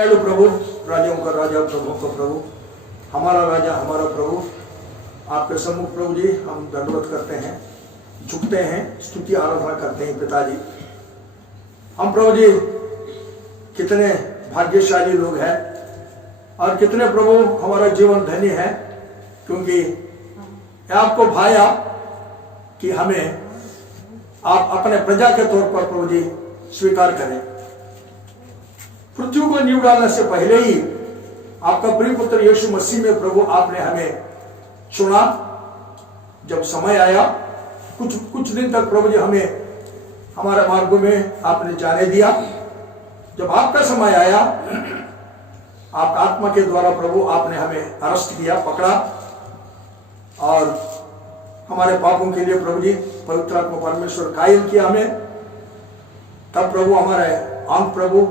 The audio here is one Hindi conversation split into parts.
दयालु प्रभु, राजाओं का राजा, प्रभु का प्रभु, हमारा राजा, हमारा प्रभु, आपके सम्मुख प्रभु जी हम दंडवत करते हैं, झुकते हैं, स्तुति आराधना करते हैं पिताजी। हम प्रभु जी कितने भाग्यशाली लोग हैं और कितने प्रभु हमारा जीवन धन्य है, क्योंकि आपको भाया कि हमें आप अपने प्रजा के तौर पर प्रभु जी स्वीकार करें। पृथ्वी को नींव डालने से पहले ही आपका प्रिय पुत्र यीशु मसीह में प्रभु आपने हमें चुना। जब समय आया कुछ दिन तक प्रभु जी हमें हमारे मार्गों में आपने जाने दिया। जब आपका समय आया, आपका आत्मा के द्वारा प्रभु आपने हमें अरेस्ट किया, पकड़ा और हमारे पापों के लिए प्रभु जी पवित्र आत्मा परमेश्वर कायल किया हमें। तब प्रभु हमारे आंख प्रभु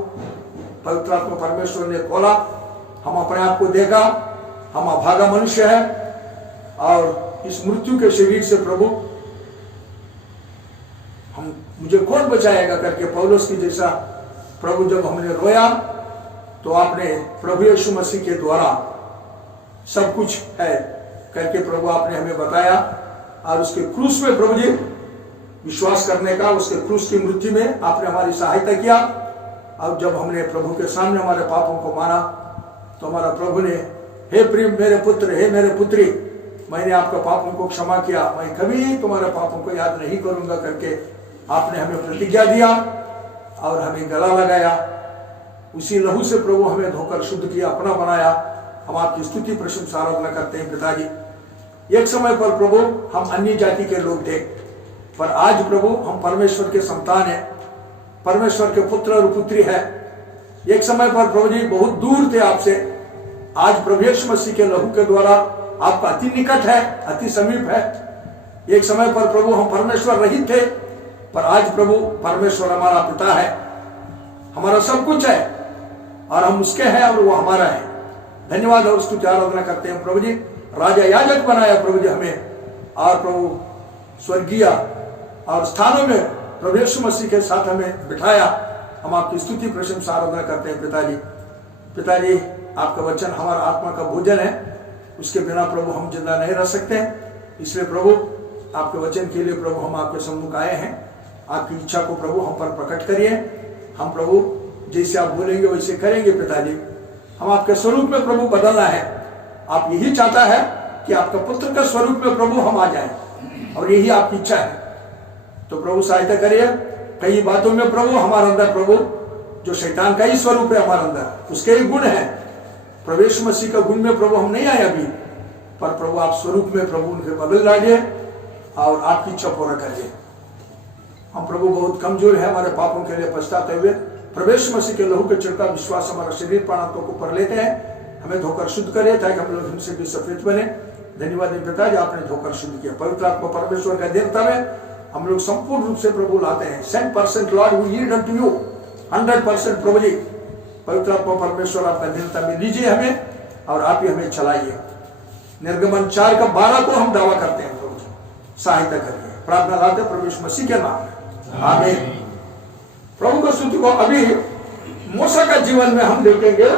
पवित्र आत्मा परमेश्वर ने खोला, हम अपने आप को देखा, हम अभागा मनुष्य है और इस मृत्यु के शरीर से प्रभु हम मुझे कौन बचाएगा करके पौलुस की जैसा प्रभु जब हमने रोया तो आपने प्रभु यीशु मसीह के द्वारा सब कुछ है करके प्रभु आपने हमें बताया और उसके क्रूस में प्रभु जी विश्वास करने का, उसके क्रूस की मृत्यु में आपने हमारी सहायता किया। अब जब हमने प्रभु के सामने हमारे पापों को माना तो हमारा प्रभु ने, हे प्रिय मेरे पुत्र, हे मेरे पुत्री, मैंने आपका पापों को क्षमा किया, मैं कभी तुम्हारे पापों को याद नहीं करूंगा करके आपने हमें प्रतिज्ञा दिया और हमें गला लगाया। उसी लहू से प्रभु हमें धोकर शुद्ध किया, अपना बनाया। हम आपकी स्तुति प्रशंसा आराधना करते हैं पिताजी। एक समय पर प्रभु हम अन्य जाति के लोग थे, पर आज प्रभु हम परमेश्वर के संतान हैं, परमेश्वर के पुत्र और पुत्री है। एक समय पर प्रभु जी बहुत दूर थे आपसे, आज प्रभु यीशु मसीह के लहू के द्वारा आपका अति निकट है, अति समीप है। एक समय पर प्रभु हम परमेश्वर रहित थे, पर आज प्रभु परमेश्वर हमारा पिता है, हमारा सब कुछ है और हम उसके हैं और वो हमारा है। धन्यवाद और स्तुति आराधना करते हैं प्रभु जी। राजा याजक बनाया प्रभु जी हमें और प्रभु स्वर्गीय और स्थानों में प्रभु यीशु मसीह के साथ हमें बिठाया। हम आपकी स्तुति प्रशंसा आराधना करते हैं पिताजी। पिताजी आपका वचन हमारा आत्मा का भोजन है, उसके बिना प्रभु हम जिंदा नहीं रह सकते। इसलिए प्रभु आपके वचन के लिए प्रभु हम आपके सम्मुख आए हैं। आपकी इच्छा को प्रभु हम पर प्रकट करिए। हम प्रभु जैसे आप बोलेंगे वैसे करेंगे पिताजी। हम आपके स्वरूप में प्रभु बदलना है। आप यही चाहता है कि आपका पुत्र के स्वरूप में प्रभु हम आ जाएं और यही आपकी इच्छा है। तो प्रभु सहायता करिए। कई बातों में प्रभु हमारे अंदर प्रभु जो शैतान का ही स्वरूप है हमारे अंदर, उसके ही गुण है। प्रभु यीशु मसीह का गुण में प्रभु हम नहीं आए अभी, पर प्रभु आप स्वरूप में प्रभु उनके बदल डालिए और आपकी इच्छा पूरा करिए। हम प्रभु बहुत कमजोर है, हमारे पापों के लिए पछताते हुए प्रभु यीशु मसीह के लहू के छिड़का विश्वास हमारा शरीर प्राण आत्मा को ऊपर लेते हैं। हमें धोकर शुद्ध करे ताकि हम लोग हमसे भी सफेद बने। धन्यवाद पिता जी, आपने धोकर शुद्ध किया। पवित्र आत्मा परमेश्वर का देवता में हम लोग संपूर्ण रूप से प्रभु लाते हैं। 100% Lord we yield unto you, 100% प्रभु जी। पवित्र आत्मा परमेश्वर आपका देवता में लीजिए हमें और आप ही हमें चलाइए। निर्गमन 4:12 को हम दावा करते हैं प्रभु जी, सहायता करिए। प्रार्थना लाते प्रभु यीशु मसीह के नाम में, आमीन। प्रभु का स्तुति को अभी मूसा का जीवन में हम देखेंगे।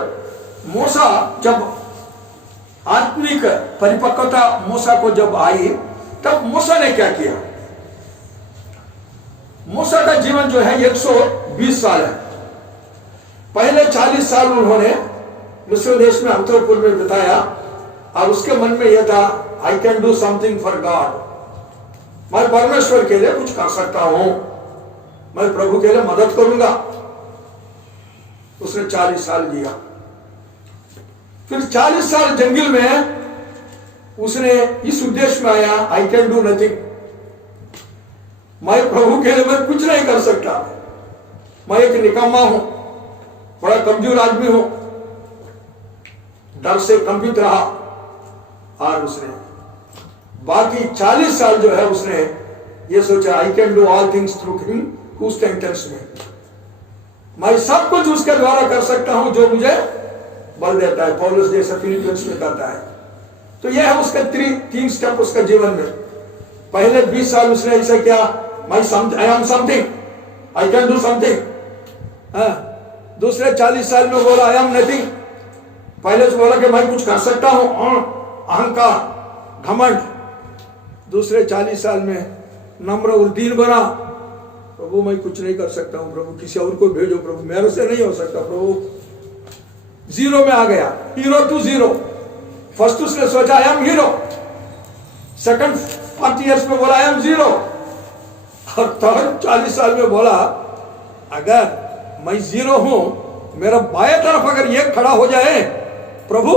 मूसा जब आत्मिक परिपक्वता मूसा को जब आई, तब मूसा ने क्या किया। मूसा का जीवन जो है 120 साल है। पहले 40 साल उन्होंने मिस्र देश में अंतरपुर में बिताया और उसके मन में यह था, आई can do something for God, मैं परमेश्वर के लिए कुछ कर सकता हूं, मैं प्रभु के लिए मदद करूंगा। उसने 40 साल जिया। फिर 40 साल जंगल में उसने इस उद्देश्य में आया, आई कैन डू नथिंग, मैं प्रभु के लिए मैं कुछ नहीं कर सकता, मैं एक निकम्मा हूं, बड़ा कमजोर आदमी हूं। डर से कंपित रहा और उसने बाकी 40 साल जो है उसने ये सोचा, I can do all things through him who strengthens me, मैं सब कुछ उसके द्वारा कर सकता हूं जो मुझे बल देता है। पौलुस जैसा फिलिपियंस में करता है। तो यह है उसका 3 स्टेप उसका जीवन में। पहले 20 साल उसने ऐसा किया, I am something, I can do something. दूसरे 40 साल में बोला आई एम नथिंग। पहले से बोला कि मैं कुछ कर सकता हूं, अहंकार, घमंड। दूसरे 40 साल में नम्र और दीन बना। प्रभु मैं कुछ नहीं कर सकता हूं, प्रभु किसी और को भेजो, प्रभु मेरे से नहीं हो सकता। प्रभु जीरो में आ गया, हीरो टू जीरो। फर्स्ट उसने सोचा I am hero, second 40 years में बोला आई एम जीरो, और थर्ड 40 साल में बोला अगर मैं जीरो हूं, मेरा बाएं तरफ अगर ये खड़ा हो जाए प्रभु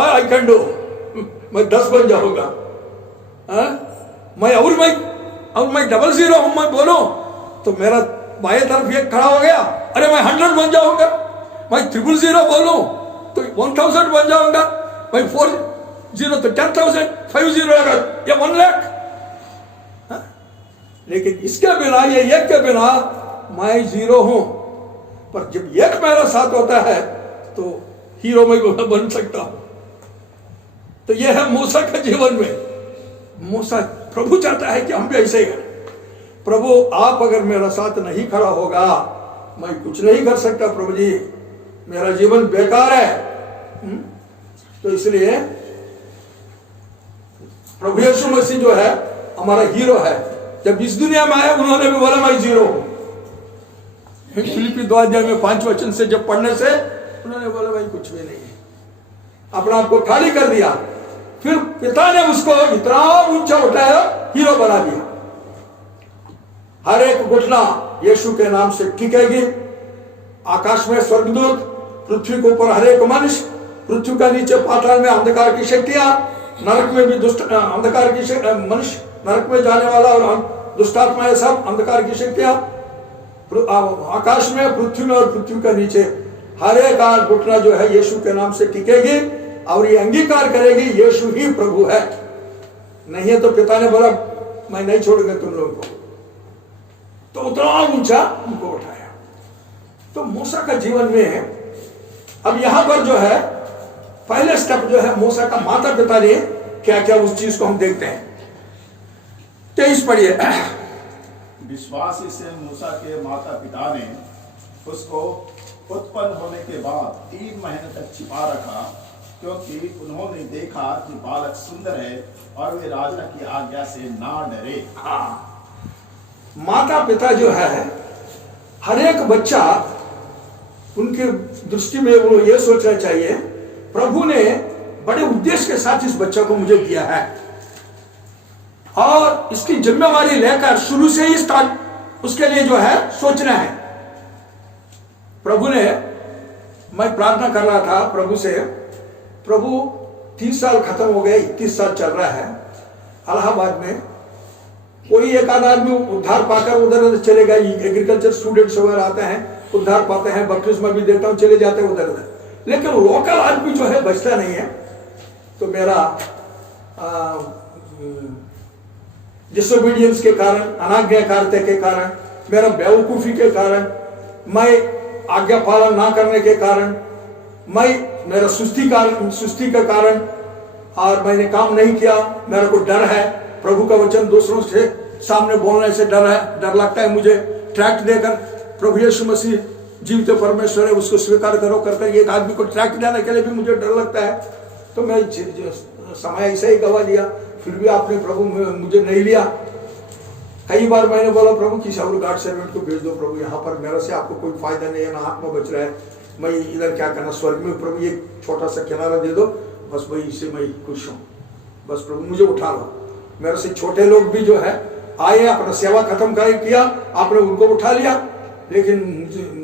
आई कैन डू, मैं 10 बन जाऊंगा। मैं डबल जीरो हूं, मैं बोलूं तो मेरा बाएं तरफ ये खड़ा हो गया, अरे मैं 100 बन जाऊंगा। मैं 000 बोलूं तो 1000 बन जाऊंगा। मैं 40 तो 10,000, 50 अगर ये 1 लाख। लेकिन इसके बिना, ये एक के बिना मैं जीरो हूं। पर जब एक मेरा साथ होता है तो हीरो मैं बन सकता हूं। तो यह है मूसा के जीवन में। मूसा, प्रभु चाहता है कि हम भी ऐसे ही करें। प्रभु आप अगर मेरा साथ नहीं खड़ा होगा, मैं कुछ नहीं कर सकता प्रभु जी, मेरा जीवन बेकार है। तो इसलिए प्रभु यीशु मसीह जो है हमारा हीरो है। जब इस दुनिया में आए उन्होंने भी बोला मैं जीरो हूं। फिलिप्पी 2 अध्याय में 5 वचन से जब पढ़ने से उन्होंने बोला भाई कुछ भी नहीं है, अपना आपको खाली कर दिया। फिर पिता ने उसको इतना ऊंचा उठाया, हीरो बना दिया। हर एक घुटना यीशु के नाम से टिकेगी। आकाश में स्वर्गदूत, पृथ्वी के ऊपर हर एक मनुष्य, पृथ्वी का नीचे पाताल में अंधकार की शक्तियां, नरक में भी दुष्ट अंधकार की मनुष्य, नरक में जाने वाला और दुष्टात्माएं सब अंधकार की शक्तियां, आकाश में, पृथ्वी में और पृथ्वी का नीचे हर एक घुटना जो है यीशु के नाम से टिकेगी और ये अंगीकार करेगी यीशु ही प्रभु है। नहीं है तो पिता ने बोला मैं नहीं छोड़ूंगा तुम लोगों को, तो उतना ऊंचा उनको उठाया। तो मूसा का जीवन में अब यहां पर जो है पहले स्टेप जो है मूसा का माता पिता ने क्या क्या, उस चीज को हम देखते हैं। 23 पढ़िए। विश्वासी से मूसा के माता पिता ने उसको उत्पन्न होने के बाद 3 महीने तक छिपा रखा, क्योंकि उन्होंने देखा कि बालक सुंदर है और वे राजा की आज्ञा से ना डरे। माता पिता जो है, हर एक बच्चा, उनके दृष्टि में वो ये सोचना चाहिए प्रभु ने बड़े उद्देश्य के साथ इस बच्चा को मुझे दिया है और इसकी जिम्मेवारी लेकर शुरू से ही स्टार्ट उसके लिए जो है सोचना है। प्रभु ने, मैं प्रार्थना कर रहा था प्रभु से, प्रभु 30 साल खत्म हो गए, 31 साल चल रहा है। इलाहाबाद में कोई एक आध आदमी उद्धार पाकर उधर उधर चले गए, एग्रीकल्चर स्टूडेंट्स वगैरह आते हैं, उद्धार पाते हैं, बपतिस्मा भी देता हूं, चले जाते हैं उधर उधर, लेकिन लोकल आदमी जो है बचता नहीं है। तो मेरा डिसोबीडियंस के कारण, अनाज्ञाकारिता के कारण, मेरा बेवकूफी के कारण, मैं आज्ञा पालन ना करने के कारण, मेरा सुस्ती के कारण, और मैंने काम नहीं किया, मेरे को डर है, प्रभु का वचन दूसरों से सामने बोलने से डर है, डर लगता है मुझे। ट्रैक्ट देकर प्रभु यीशु मसीह जीवित परमेश्वर है, उसको स्वीकार करो करकर एक आदमी को ट्रैक्ट देने के लिए भी मुझे डर लगता है। तो मैं समय ऐसा ही गवा दिया, फिर भी आपने प्रभु मुझे नहीं लिया। कई बार मैंने बोला प्रभु किसी और गार्ड सर्वेंट को भेज दो प्रभु, यहाँ पर मेरे से आपको कोई फायदा नहीं है, ना आत्मा बच रहा है, मैं इधर क्या करना, स्वर्ग में प्रभु एक छोटा सा किनारा दे दो बस, भाई इससे मैं खुश हूँ, बस प्रभु मुझे उठा लो। मेरे से छोटे लोग भी जो है आए, अपना सेवा खत्म किया, आपने उनको उठा लिया, लेकिन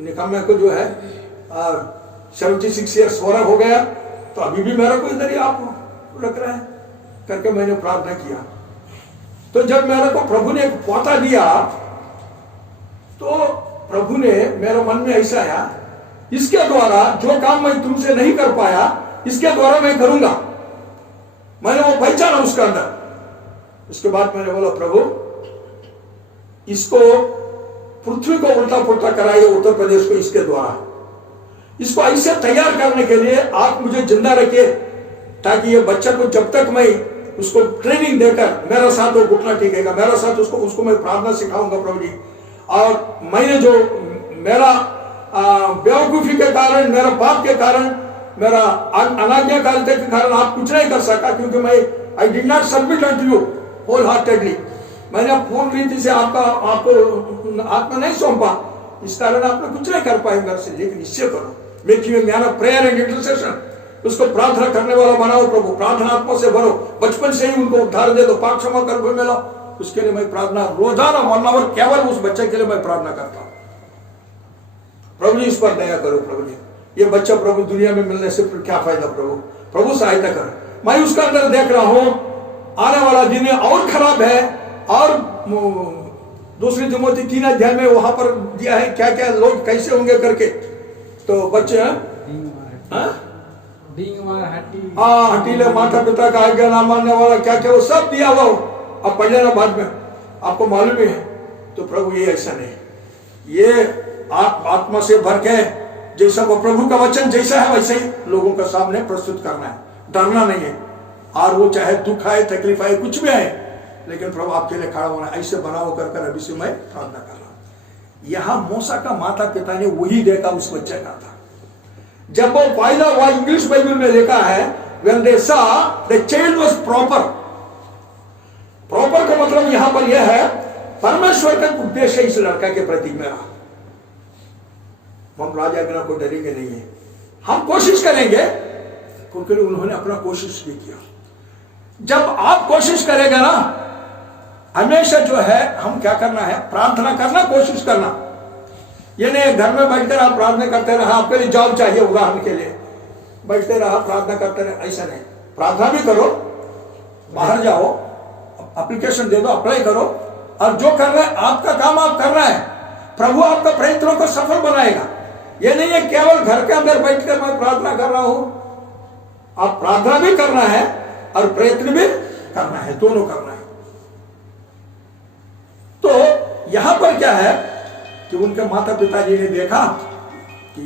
निकम्मे को जो है 76 ईयर्स हो गया, तो अभी भी मेरा को इधर ही आप रख रहा है करके मैंने प्रार्थना किया। तो जब मेरे को प्रभु ने एक पोता दिया, तो प्रभु ने मेरे मन में ऐसा आया, इसके द्वारा जो काम मैं तुमसे नहीं कर पाया, इसके द्वारा मैं करूंगा। मैंने वो पहचाना उसके अंदर। उसके बाद मैंने बोला प्रभु इसको पृथ्वी को उल्टा पुल्टा कराइए, उत्तर प्रदेश को इसके द्वारा, इसको ऐसे तैयार करने के लिए आप मुझे जिंदा रखिए, ताकि ये बच्चा को जब तक मैं उसको ट्रेनिंग देकर मेरा साथ वो घुटना टिकेगा, मेरा साथ उसको मैं प्रार्थना सिखाऊंगा प्रभु जी। और मैंने जो मेरा बेवकूफी के कारण, मेरा पाप के कारण, मेरा अनाज्ञाकारिता के कारण आप कुछ नहीं कर सका, क्योंकि मैं I did not submit unto you wholeheartedly, मैंने पूर्ण रीति से आपको हाथ में नहीं सौंपा, इस कारण आपने कुछ नहीं कर पाए मेरे से। लेकिन निश्चय करो, make you man of prayer and intercession, उसको प्रार्थना करने वाला बनाओ प्रभु, प्रार्थना आत्मा से भरो, बचपन से ही उनको उद्धार दे दो, पाप क्षमा कर मिलो, उसके लिए मैं प्रार्थना रोजाना 1 आवर केवल उस बच्चे के लिए मैं प्रार्थना करता हूं। प्रभु जी इस पर दया करो, प्रभु जी ये बच्चा प्रभु दुनिया में मिलने से क्या फायदा, प्रभु सहायता करो। मैं उसका अंदर देख रहा हूं आने वाला दिन और खराब है, और 2 तिमोथी 3 अध्याय में वहां पर दिया है क्या क्या लोग कैसे होंगे करके। तो बच्चे हटीले, माता पिता का आज्ञा ना मानने वाला, क्या क्या वो सब दिया हुआ, अब पढ़ लेना बाद में, आपको मालूम ही है। तो प्रभु ये ऐसा नहीं, ये आत्मा से भर के जैसा वो प्रभु का वचन जैसा है वैसे ही लोगों के सामने प्रस्तुत करना है, डरना नहीं है। और वो चाहे दुख आए, तकलीफ आए, कुछ भी आए, लेकिन प्रभु आपके लिए खड़ा होना, ऐसे बनाओ कर कर अभी से मैं प्रार्थना कर रहा हूं। यहां मूसा का माता पिता ने वही देखा उस बच्चे का था। जब वो पैदा हुआ, इंग्लिश बाइबल में लिखा है when they saw the child was proper का मतलब यहां पर यह है परमेश्वर का उद्देश्य इस लड़का के प्रति मेरा, हम राजा को डरेंगे नहीं है, हम कोशिश करेंगे, क्योंकि उन्होंने अपना कोशिश भी किया। जब आप कोशिश करेगा ना, हमेशा जो है हम क्या करना है, प्रार्थना करना, कोशिश करना। ये नहीं घर में बैठकर आप प्रार्थना करते रहे, आपके लिए जॉब चाहिए उदाहरण के लिए, बैठते रहा प्रार्थना करते रहे, ऐसा नहीं। प्रार्थना भी करो, बाहर जाओ, एप्लीकेशन दे दो, अप्लाई करो, और जो करना है आपका काम आप करना है, प्रभु आपका प्रयत्नों को सफल बनाएगा। ये नहीं है केवल घर के अंदर बैठकर मैं प्रार्थना कर रहा हूं, आप प्रार्थना भी करना है और प्रयत्न भी करना है, दोनों करना है। तो यहां पर क्या है कि उनके माता पिताजी ने देखा कि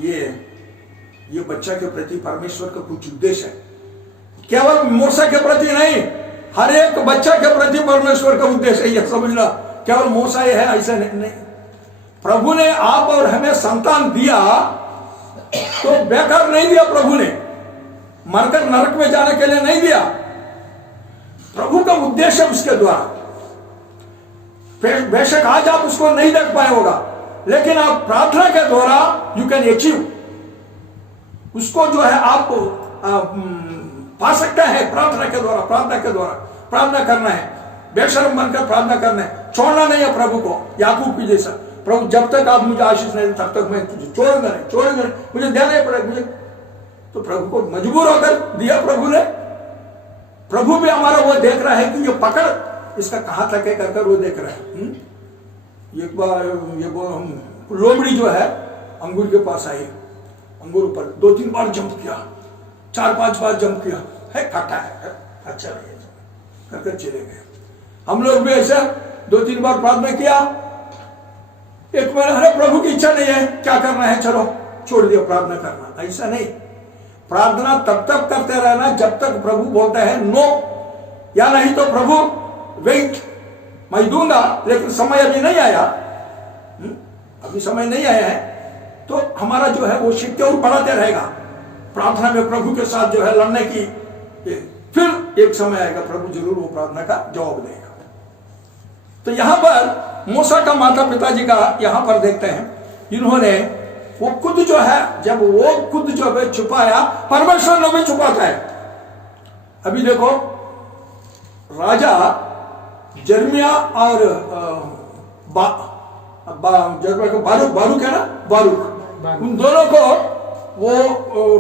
ये बच्चा के प्रति परमेश्वर का कुछ उद्देश्य है, केवल मूसा के प्रति नहीं, हर एक बच्चा के प्रति परमेश्वर का उद्देश्य है। यह समझना केवल मूसा ये है ऐसा नहीं। प्रभु ने आप और हमें संतान दिया तो बेकार नहीं दिया, प्रभु ने मरकर नरक में जाने के लिए नहीं दिया। प्रभु का उद्देश्य उसके द्वारा, बेशक आज आप उसको नहीं देख पाए होगा, लेकिन आप प्रार्थना के द्वारा यू कैन अचीव उसको, जो है आपको पा सकता है। प्रार्थना के द्वारा, प्रार्थना करना है, बेशर्म बनकर प्रार्थना करना है, छोड़ना नहीं है प्रभु को। याकूब की जैसा, प्रभु जब तक आप मुझे आशीष नहीं तब तक मैं तुझे छोड़ूंगा नहीं, मुझे देना ही पड़ेगा मुझे। तो प्रभु को मजबूर होकर दिया प्रभु ने। प्रभु भी हमारा वो देख रहा है कि ये पकड़ इसका कहां तक है कर वो देख रहा है। एक बार ये लोमड़ी जो है अंगूर के पास आई, अंगूर ऊपर 2-3 बार जंप किया, 4-5 बार जंप किया, है खट्टा है, अच्छा नहीं है, कर चले गए। हम लोग भी ऐसा 2-3 बार प्रार्थना किया, एक बार अरे प्रभु की इच्छा नहीं है, क्या करना है, चलो छोड़ दिया प्रार्थना करना। ऐसा नहीं, प्रार्थना तब तक करते रहना जब तक प्रभु बोलता है नो, या नहीं तो प्रभु वेट, मैं दूंगा लेकिन समय अभी नहीं आया, अभी समय नहीं आया है। तो हमारा जो है वो शक्ति और बढ़ाते रहेगा प्रार्थना में प्रभु के साथ जो है लड़ने की। फिर एक समय आएगा प्रभु जरूर वो प्रार्थना का जवाब देगा। तो यहां पर मूसा का माता पिताजी का यहां पर देखते हैं, इन्होंने वो खुद जो है, जब वो खुद जो है छुपाया, परमेश्वर ने भी छुपाता है। अभी देखो राजा जर्मिया और बारूक है ना, बारूक, उन दोनों को वो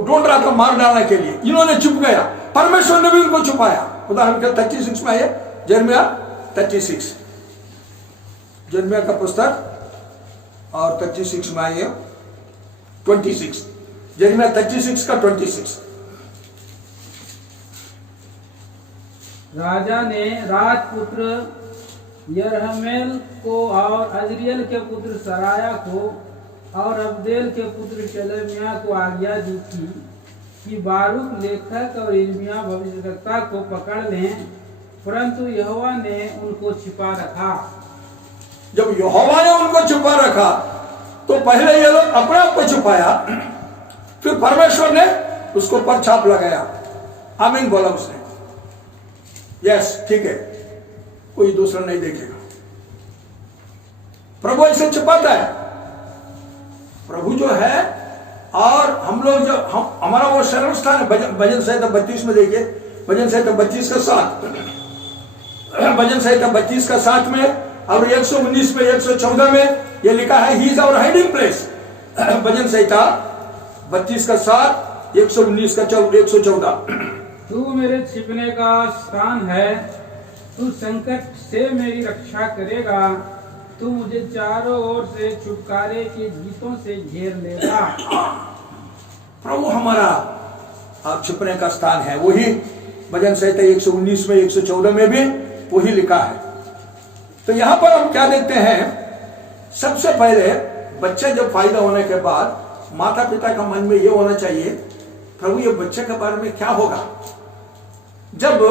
ढूंढ रहा था मार डालने के लिए, इन्होंने छुप गया, परमेश्वर ने भी उनको छुपाया। उदाहरण के 36 में आइए, जर्मिया 36, जर्मिया का पुस्तक और 36 में आइए 26, जर्मिया 36 का 26। राजा ने राजपुत्र यरहमेल को और अजरियल के पुत्र सराया को और अब्देल के पुत्र शलेमिया को आज्ञा दी थी कि बारूक लेखक और इर्मिया भविष्यवक्ता को पकड़ लें, परंतु यहोवा ने उनको छिपा रखा। जब यहोवा ने उनको छिपा रखा तो पहले ये लोग अपने आप को छुपाया, फिर परमेश्वर ने उसको पर छाप लगाया। आमीन बोला उसने, यस ठीक है, कोई दूसरा नहीं देखेगा। प्रभु ऐसे छुपाता है, प्रभु जो है। और हम लोग जो हमारा वो शरण स्थान है, भजन संहिता 32 में देखिए, भजन संहिता 32 का 7, भजन संहिता 32 का 7 में और 119 में 114 में ये लिखा है, he is our hiding place. भजन संहिता 32 का 7, 119 का 114। तू मेरे छिपने का स्थान है, तू संकट से मेरी रक्षा करेगा, तू मुझे चारों ओर से छुटकारे के गीतों से घेर लेगा। प्रभु हमारा छिपने का स्थान है। वही भजन संहिता 119 में 114 में भी वही लिखा है। तो यहां पर हम क्या देखते हैं, सबसे पहले बच्चे जब पैदा होने के बाद माता पिता का मन में यह होना चाहिए, प्रभु ये बच्चे के बारे में क्या होगा। जब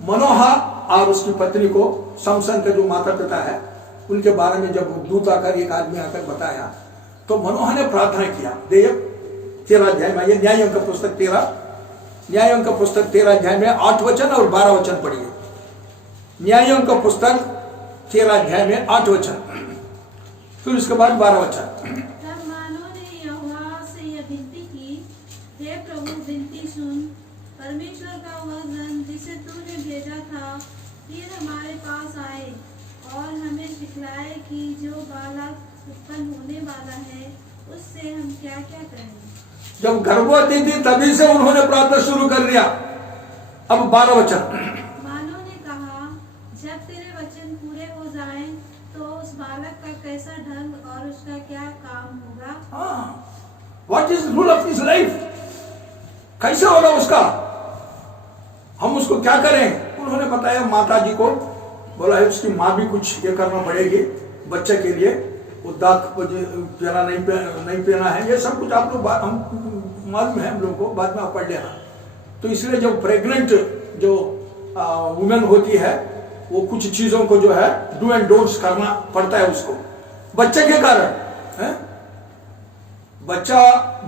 मनोहा और उसकी पत्नी को, समसन के जो माता पिता है, उनके बारे में जब दूत आकर, एक आदमी आकर बताया, तो मनोहा ने प्रार्थना किया। देव 13 अध्याय में, ये न्यायों का पुस्तक 13 अध्याय में 8 वचन और 12 वचन पढ़िए। न्यायों का पुस्तक 13 अध्याय में 8 वचन, फिर उसके बाद 12 वचन। तब मानो ने यहोवा से यह विनती की, हे प्रभु विनती सुन, परमेश्वर का वह जन जिसे तूने भेजा था फिर हमारे पास आए और हमें सिखलाए कि जो बालक उत्पन्न होने वाला है उससे हम क्या क्या करें। जब गर्भवती थी तभी से उन्होंने प्रार्थना शुरू कर दिया। अब 12 वचन। मानो ने कहा, जब तेरे वचन पूरे हो जाएं तो उस बालक का कैसा ढंग और उसका क्या काम होगा। What is rule of his life, कैसे होगा उसका, हम उसको क्या करें। उन्होंने बताया, माता जी को बोला है उसकी माँ भी कुछ ये करना पड़ेगी बच्चे के लिए, वो दांत पीना नहीं पीना है, ये सब कुछ आप लोग हम मालूम है हम लोगों को, बाद में आप पढ़ लेना। तो इसलिए जो प्रेग्नेंट जो वुमेन होती है, वो कुछ चीजों को जो है डू एंड डोंट्स करना पड़ता है उसको, बच्चे के कारण है। बच्चा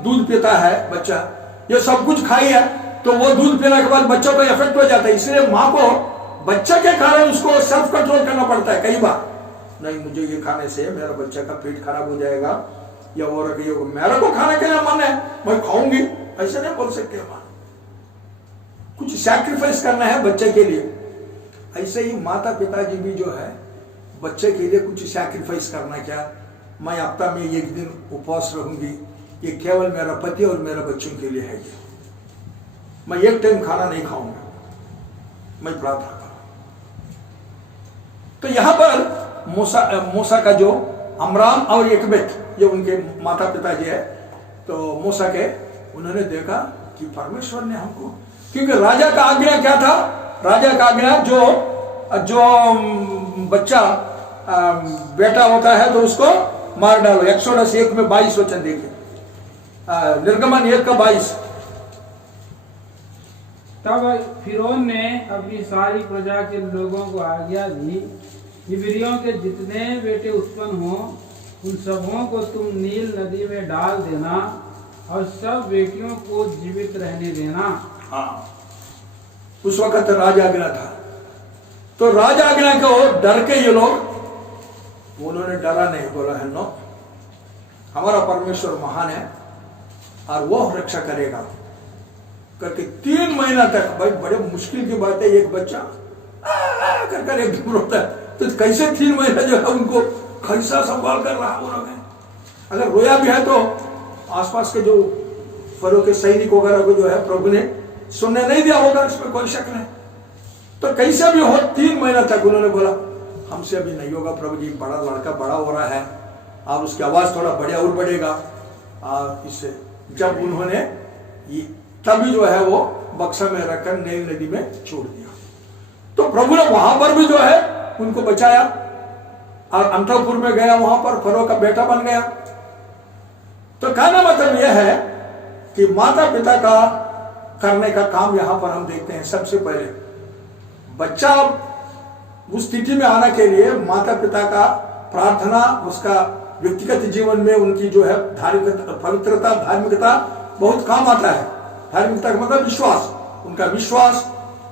दूध पीता है, बच्चा ये सब कुछ खाई है, तो वो दूध पीने के बाद बच्चों को इफेक्ट हो जाता है। इसलिए माँ को बच्चे के कारण उसको सेल्फ कंट्रोल करना पड़ता है। कई बार नहीं, मुझे ये खाने से मेरा बच्चा का पेट खराब हो जाएगा, या और मेरे को खाने के लिए मन है, मैं खाऊंगी, ऐसे नहीं बोल सकते। माँ कुछ सैक्रिफाइस करना है बच्चे के लिए, ऐसे ही माता पिताजी भी जो है बच्चे के लिए कुछ सैक्रिफाइस करना। क्या, मैं हफ्ता में एक दिन उपवास रहूंगी, ये केवल मेरा पति और मेरे बच्चों के लिए है। ये मैं एक टाइम खाना नहीं खाऊंगा, मैं प्रार्थना करूं। तो यहां पर मूसा का जो अमराम और यकबेत, ये उनके माता पिता जी है, तो मूसा के उन्होंने देखा कि परमेश्वर ने हमको, क्योंकि राजा का आज्ञा क्या था, राजा का आज्ञा जो बच्चा बेटा होता है तो उसको मार डालो। एक्सोडस 1 में 22 वचन देखिए, निर्गमन 1 का 22। तब फिरौन ने अपनी सारी प्रजा के लोगों को आज्ञा दी, इब्रियों के जितने बेटे उत्पन्न हो उन सबों को तुम नील नदी में डाल देना और सब बेटियों को जीवित रहने देना। हाँ, उस वक्त राजाज्ञा था, तो राजाज्ञा को डर के ये लोग, उन्होंने डरा नहीं, बोला है नो, हमारा परमेश्वर महान है और वो रक्षा करेगा करके 3 महीना तक। भाई बड़े मुश्किल की बात है, एक बच्चा कर एकदम रोता है, तो कैसे 3 महीना जो है उनको कैसा संभाल कर रहा उन्होंने। अगर रोया भी है तो आसपास के जो फरो के सैनिक वगैरह को जो है प्रभु ने सुनने नहीं दिया होगा, इसमें कोई शक नहीं। तो कैसे भी हो 3 महीना तक उन्होंने बोला हमसे अभी नहीं होगा प्रभु जी, बड़ा लड़का बड़ा हो रहा है और उसकी आवाज थोड़ा बढ़िया और बढ़ेगा। और इससे जब उन्होंने तभी जो है वो बक्सा में रखकर नील नदी में छोड़ दिया, तो प्रभु ने वहां पर भी जो है उनको बचाया और अंतपुर में गया, वहां पर फरो का बेटा बन गया। तो कहना मतलब यह है कि माता पिता का करने का काम यहां पर हम देखते हैं। सबसे पहले बच्चा उस स्थिति में आने के लिए माता पिता का प्रार्थना, उसका व्यक्तिगत जीवन में उनकी जो है धार्मिकता, पवित्रता, धार्मिकता बहुत काम आता है। धार्मिकता का मतलब विश्वास, उनका विश्वास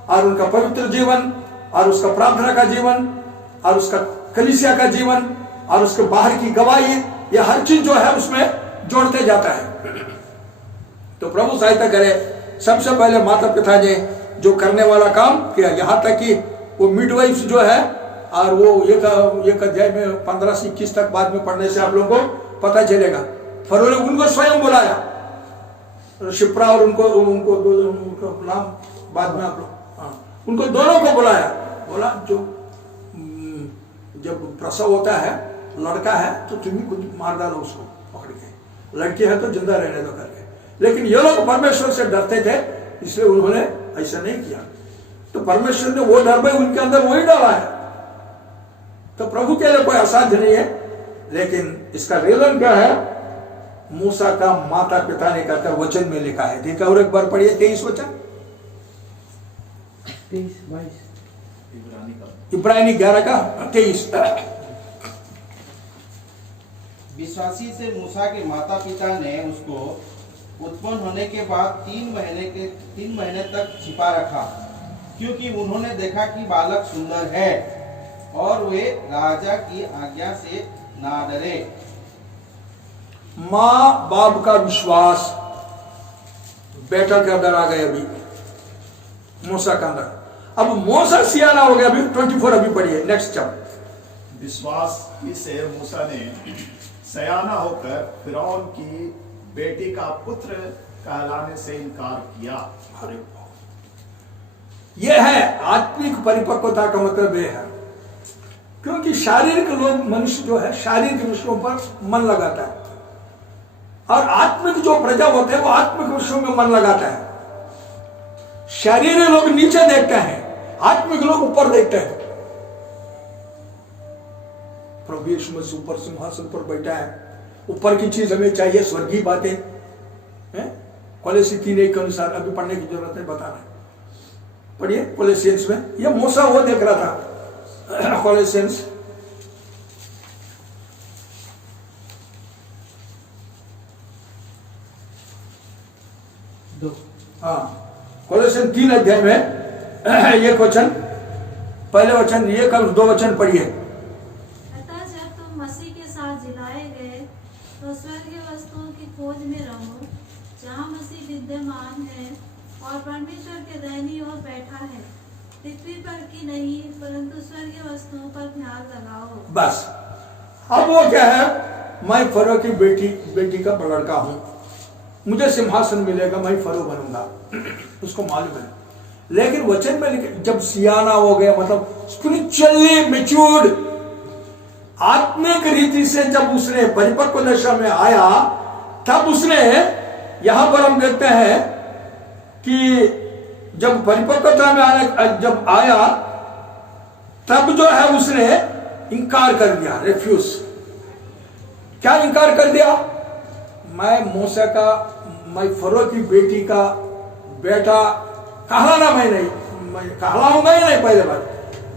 और उनका पवित्र जीवन और उसका प्रार्थना का जीवन और उसका कलीसिया का जीवन और उसके बाहर की गवाही, यह हर चीज जो है उसमें जोड़ते जाता है। तो प्रभु सहायता करे। सबसे पहले माता पिता ने जो करने वाला काम किया, यहाँ तक कि वो मिडवाइफ जो है, और वो एक अध्याय में 15 से 21 तक बाद में पढ़ने से आप लोगों को पता चलेगा। फरो ने उनको स्वयं बुलाया, शिप्रा और उनको नाम बाद में आप लोग, हाँ, उनको दोनों को बुलाया। बोला जो जब प्रसव होता है, लड़का है तो तुम ही कुछ मार डालो उसको पकड़ के, लड़की है तो जिंदा रहने दो करके। लेकिन ये लोग परमेश्वर से डरते थे, इसलिए उन्होंने ऐसा नहीं किया। तो परमेश्वर ने वो डर में उनके अंदर वही डाला है। तो प्रभु के लिए कोई असाध्य नहीं है। लेकिन इसका रीजन क्या है? मूसा का माता पिता ने कहकर वचन में लिखा है। ठीक है, और एक बार पढ़िए 23 वचन, 23-22 इब्रानी 11 का 23। विश्वासी से मूसा के माता पिता ने उसको उत्पन्न होने के बाद 3 महीने तक छिपा रखा, क्योंकि उन्होंने देखा कि बालक सुंदर है और वे राजा की आज्ञा से ना डरे। माँ बाप का विश्वास बेटा के अंदर आ गया अभी, मूसा के अंदर। अब मूसा सियाना हो गया अभी। 24 अभी पढ़िए, नेक्स्ट चैप्टर। विश्वास से मूसा ने सयाना होकर फिरौन की बेटी का पुत्र कहलाने से इनकार किया। अरे यह है आत्मिक परिपक्वता का मतलब यह है, क्योंकि शारीरिक लोग, मनुष्य जो है शारीरिक विषयों पर मन लगाता है, और आत्मिक जो प्रजा होते हैं वो आत्मिक विषयों में मन लगाता है। शारीरिक लोग नीचे देखते हैं, आत्मिक लोग ऊपर देखते हैं। प्रभु यीशु मसीह ऊपर सिंहासन पर बैठा है, ऊपर की चीज हमें चाहिए, स्वर्गीय बातें। कोलोसी 3:1 के अनुसार, अभी पढ़ने की जरूरत नहीं, बताना है, पढ़िए कोलोसियंस में। ये मूसा वो देख रहा था, कोलोसियंस कोलोसियंस 3 अध्याय में एक वचन, पहले वचन ये, कल 2 वचन पढ़िए। अतः जब तुम मसीह के साथ जिलाए गए तो स्वर्गीय वस्तुओं की खोज में रहो, जहाँ मसीह विद्यमान है और परमेश्वर के दाहिनी ओर बैठा है। पृथ्वी पर की नहीं परंतु स्वर्गीय वस्तुओं पर ध्यान लगाओ। बस अब वो क्या है? मैं फरो की बेटी का लड़का हूं, मुझे सिंहासन मिलेगा, मैं फरो बनूंगा, उसको मालूम है। लेकिन वचन में लिखे जब सियाना हो गया, मतलब स्पिरिचुअली मैच्योर्ड, आत्मिक रीति से जब उसने परिपक्व दशा में आया, तब उसने, यहां पर हम देखते हैं कि जब परिपक्वता में जब आया, तब जो है उसने इनकार कर दिया, रिफ्यूज। क्या इनकार कर दिया? मैं मूसा का, मैं फरो की बेटी का बेटा कहलाना मैं कहलाऊंगा ही नहीं। पहले बार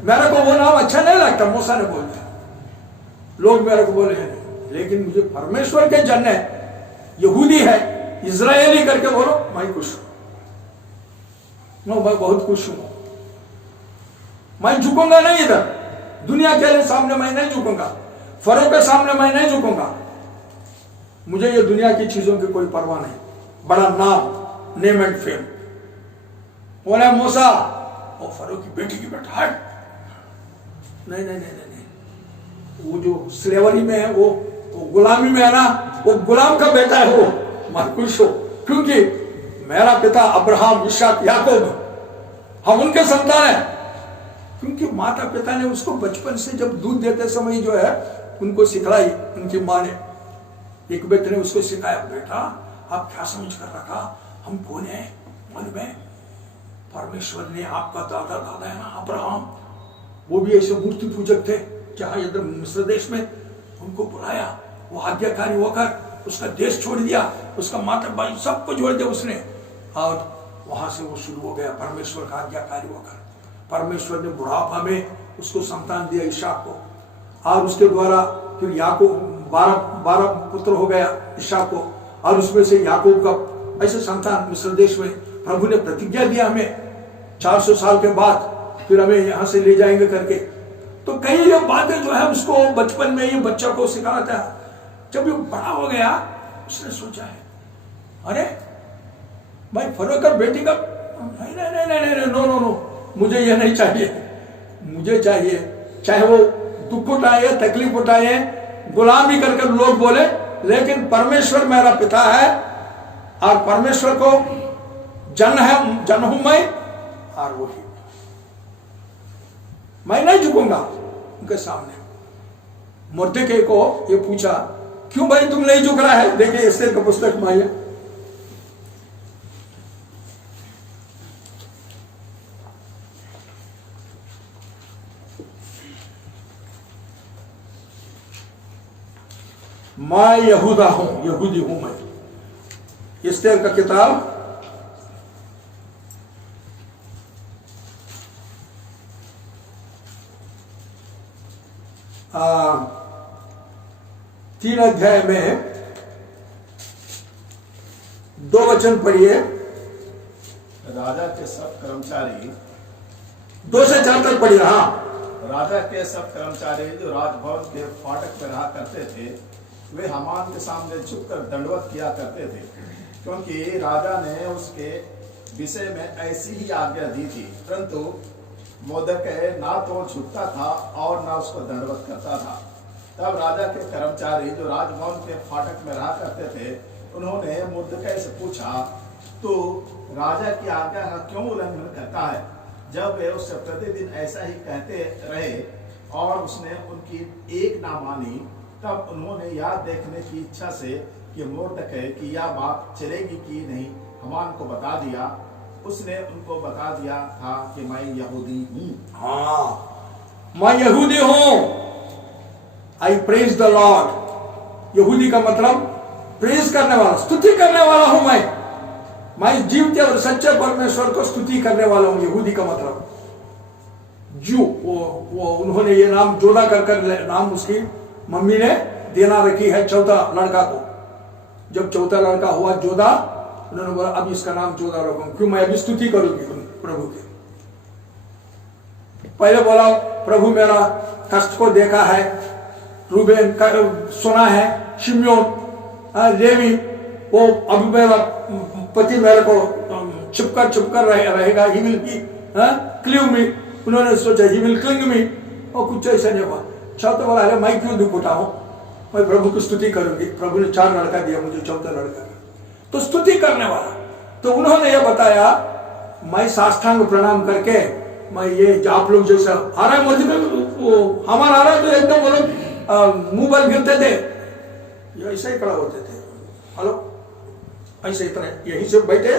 मेरे को वो नाम अच्छा नहीं लगता, मूसा ने बोल दिया, लोग मेरे को बोले नहीं, लेकिन मुझे परमेश्वर के जन है, यहूदी है, इजरायली करके बोलो, मैं खुश हूं, मैं बहुत खुश हूं। मैं झुकूंगा नहीं, इधर दुनिया के सामने मैं नहीं झुकूंगा, फरो के सामने मैं नहीं झुकूंगा। मुझे ये दुनिया की चीजों की कोई परवाह नहीं। बड़ा नाम, नेम एंड फेम, बोला मूसा वो फरो की बेटी की बेटा, हट, नहीं नहीं नहीं नहीं, वो जो स्लेवरी में है, वो गुलामी में है ना, वो गुलाम का बेटा है, वो मैं खुश हो, क्योंकि मेरा पिता अब्राहम, इसहाक, याकूब, हम उनके संतान हैं। क्योंकि माता पिता ने उसको बचपन से जब दूध देते समय जो है उनको सिखलाई, उनकी माँ ने, एक व्यक्ति ने उसको सिखाया, बेटा आप क्या समझ कर रखा, हम कौन है मालूम है? परमेश्वर ने आपका दादा दादा है ना अब्राहम, वो भी ऐसे मूर्ति पूजक थे, जहां इधर मिस्र देश में, उनको बुलाया, वो आज्ञाकारी होकर उसका देश छोड़ दिया, उसका माता भाई सबको छोड़ दिया उसने, और वहां से वो शुरू हो गया परमेश्वर का आज्ञाकारी होकर। परमेश्वर ने बुढ़ापा में उसको संतान दिया, इसहाक को, और उसके द्वारा फिर याकूब, 12 पुत्र हो गया ईसा को, और उसमें से याकूब का ऐसे संतान मिस्र देश में प्रभु ने प्रतिज्ञा दिया हमें 400 साल के बाद फिर हमें यहां से ले जाएंगे करके। तो कई ये बातें जो है उसको बचपन में ये बच्चा को सिखाना था। जब ये बड़ा हो गया उसने सोचा है, अरे भाई फरोकर बेटी का नहीं नहीं नहीं नहीं नहीं नो नो नो, मुझे ये नहीं चाहिए। मुझे चाहिए चाहे वो दुख उठाए, तकलीफ उठाए, गुलामी करके लोग बोले, लेकिन परमेश्वर मेरा पिता है और परमेश्वर को जन हूं मैं, और वही मैं नहीं झुकूंगा उनके सामने। मुर्दके को ये पूछा, क्यों भाई तुम नहीं झुक रहा है? देखिए एस्तेर का पुस्तक में मैं यहूदा हूं, यहूदी हूं मैं। एस्तेर का किताब 3 अध्याय में 2 वचन पढ़िए। राजा के सब कर्मचारी 2 से 4 तक पढ़िए। हाँ, राजा के सब कर्मचारी जो राजभवन के फाटक पर रहा करते थे, वे हामान के सामने झुककर दंडवत किया करते थे, क्योंकि राजा ने उसके विषय में ऐसी ही आज्ञा दी थी। परंतु मोर्दकै ना तो झुकता था और ना उसको दंडवत करता था। तब राजा के कर्मचारी जो राजभवन के फाटक में रहा करते थे, उन्होंने मोर्दकै से पूछा, तो राजा की आज्ञा का क्यों उल्लंघन करता है? जब वे उससे प्रतिदिन ऐसा ही कहते रहे और उसने उनकी एक ना मानी, तब उन्होंने यह देखने की इच्छा से कि मोर्दकै की यह बात चलेगी कि नहीं, हामान को बता दिया। उसने उनको बता दिया था कि मैं यहूदी हूं। हाँ, मैं यहूदी हूं। आई प्रेज द लॉर्ड। यहूदी का मतलब प्रेज करने वाला, स्तुति करने वाला हूं मैं जीवते और सच्चे परमेश्वर को स्तुति करने वाला हूं। यहूदी का मतलब जू, वो उन्होंने ये नाम जोड़ा कर नाम उसकी मम्मी ने देना रखी है चौथा लड़का को। जब चौथा लड़का हुआ जोधा, उन्होंने बोला अब इसका नाम जोधा रखूंगा, क्यों मैं अभी स्तुति करूंगी प्रभु की। पहले बोला प्रभु मेरा कष्ट को देखा है, रूबेन का सुना है, शिमयोन लेवी, वो अभी मेरा पति मेरे को छुपकर रहेगा, ही विल बी क्लिंग मी। उन्होंने सोचा ही विल क्लिंग मी, और कुछ ऐसा नहीं हुआ। चौथा बोला अरे मैं क्यों दुख उठाऊं, मैं प्रभु की स्तुति करूंगी। प्रभु ने 4 लड़का दिया मुझे, चौथा लड़का तो स्तुति करने वाला। तो उन्होंने यह बताया, मैं साष्टांग प्रणाम करके मैं ये आप लोग जैसा आ रहा है मुझे हमारा आ रहा है तो एकदम बोलो मुंह बल गिरते थे, ये ऐसे ही खड़ा होते थे। हेलो, ऐसे इतना यहीं से बैठे,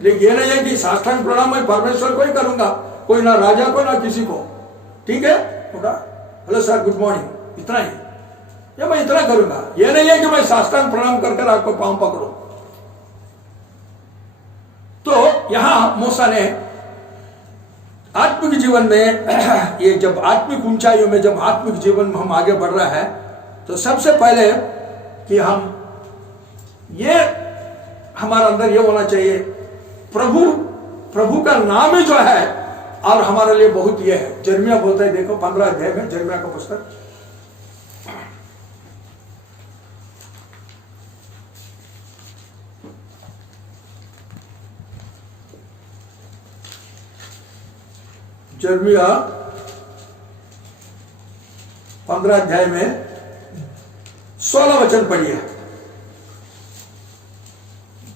लेकिन ये नहीं है कि साष्टांग प्रणाम मैं परमेश्वर को ही करूंगा, कोई ना राजा को ना किसी को। ठीक है, हेलो सर गुड मॉर्निंग, इतना ही, ये मैं इतना करूंगा। ये नहीं है कि मैं साष्टांग प्रणाम कर आपको पांव पकड़ो। तो यहां मूसा ने आत्मिक जीवन में ये जब आत्मिक ऊंचाइयों में जब आत्मिक जीवन में हम आगे बढ़ रहा है, तो सबसे पहले कि हम ये हमारे अंदर ये होना चाहिए, प्रभु का नाम ही जो है और हमारे लिए बहुत ये है। जर्मिया बोलता है, देखो 15 अध्याय में जर्मिया का पुस्तक, जर्मिया 15 अध्याय में 16 वचन पढ़िए।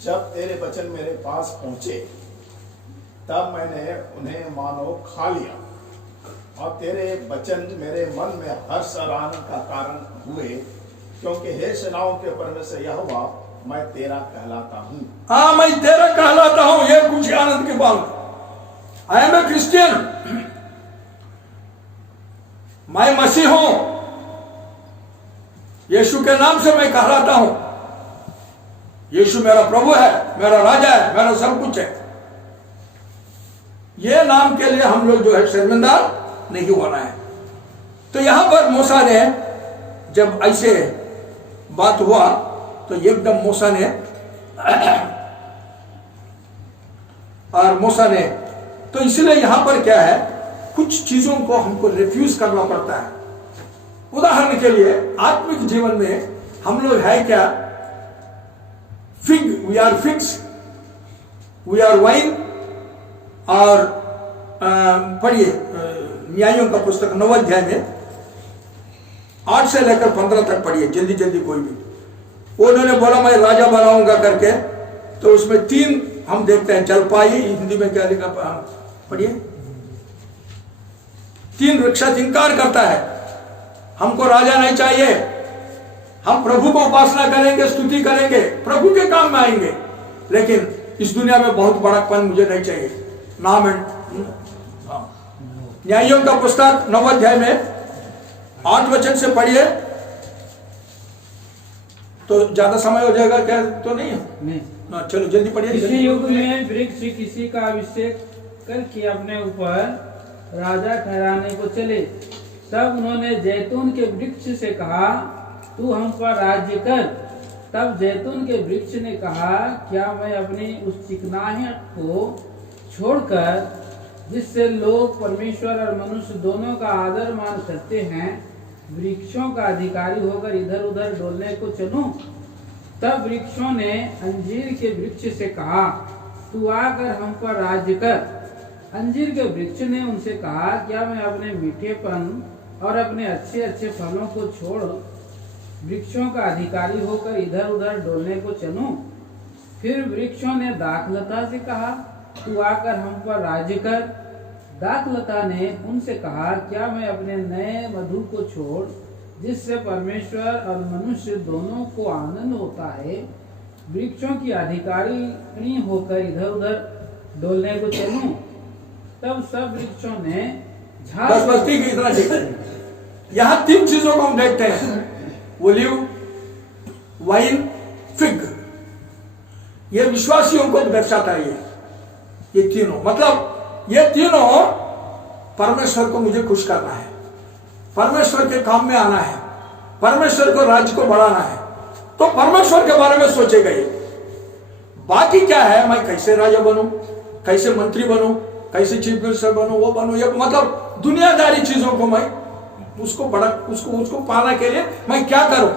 जब तेरे वचन मेरे पास पहुंचे, तब मैंने उन्हें मानो खा लिया, और तेरे वचन मेरे मन में हर्ष और आनंद का कारण हुए, क्योंकि हे सेनाओं के परमेश्वर यहोवा, मैं तेरा कहलाता हूं। हाँ, मैं तेरा कहलाता हूं, ये कुछ आनंद की बात। आई एम ए क्रिश्चियन, मैं मसीह हूं, यीशु के नाम से मैं कहलाता हूं। यीशु मेरा प्रभु है, मेरा राजा है, मेरा सब कुछ है। ये नाम के लिए हम लोग जो है शर्मिंदा नहीं होना है। तो यहां पर मूसा ने जब ऐसे बात हुआ तो एकदम मूसा ने तो इसलिए यहां पर क्या है, कुछ चीजों को हमको रिफ्यूज करना पड़ता है। उदाहरण के लिए आत्मिक जीवन में हम लोग है क्या, fig, we are figs, we are vine. और पढ़िए न्यायों का पुस्तक 9 अध्याय में 8 से लेकर 15 तक पढ़िए, जल्दी जल्दी कोई भी। उन्होंने बोला मैं राजा बनाऊंगा करके, तो उसमें 3 हम देखते हैं, जलपाई, हिंदी में क्या लिखा पढ़िए, 3 वृक्ष इनकार करता है, हमको राजा नहीं चाहिए, हम प्रभु को उपासना करेंगे, स्तुति करेंगे, प्रभु के काम में आएंगे, लेकिन इस दुनिया में बहुत बड़ापन मुझे नहीं चाहिए, नाम एंड। न्यायों का पुस्तक 9 अध्याय में 8 वचन से पढ़िए, तो ज्यादा समय हो जाएगा क्या, तो नहीं नहीं। चलो जल्दी पढ़िए। इसी युग में वृक्ष किसी का अभिषेक करके अपने ऊपर राजा ठहराने को चले, तब उन्होंने जैतून के वृक्ष से कहा तू हम पर राज्य कर। तब जैतून के वृक्ष ने कहा क्या मैं अपनी उस चिकनाहट को छोड़कर, जिससे लोग परमेश्वर और मनुष्य दोनों का आदर मान करते हैं, वृक्षों का अधिकारी होकर इधर उधर डोलने को चलूं? तब वृक्षों ने अंजीर के वृक्ष से कहा तू आकर हम पर राज्य कर। अंजीर के वृक्ष ने उनसे कहा क्या मैं अपने मीठेपन और अपने अच्छे अच्छे फलों को छोड़ वृक्षों का अधिकारी होकर इधर उधर डोलने को चलूं? फिर वृक्षों ने दाखलता से कहा तू आकर हम पर राज्य कर। दाखलता ने उनसे कहा क्या मैं अपने नए मधु को छोड़, जिससे परमेश्वर और मनुष्य दोनों को आनंद होता है, वृक्षों की अधिकारी होकर इधर उधर डोलने को चलूं? तब सब वृक्षों ने यहाँ 3 चीजों को हम देखते हैं, ओलिव, वाइन, फिग। ये विश्वासियों को दर्शाता है। ये तीनों, मतलब ये तीनों परमेश्वर को मुझे खुश करना है, परमेश्वर के काम में आना है, परमेश्वर को राज्य को बढ़ाना है, तो परमेश्वर के बारे में सोचेगा ये। बाकी क्या है, मैं कैसे राजा बनूं, कैसे मंत्री बनूं, कैसे चीफ मिनिस्टर बनूं, वो बनूं, ये मतलब दुनियादारी चीजों को मैं उसको पाने के लिए मैं क्या करूं,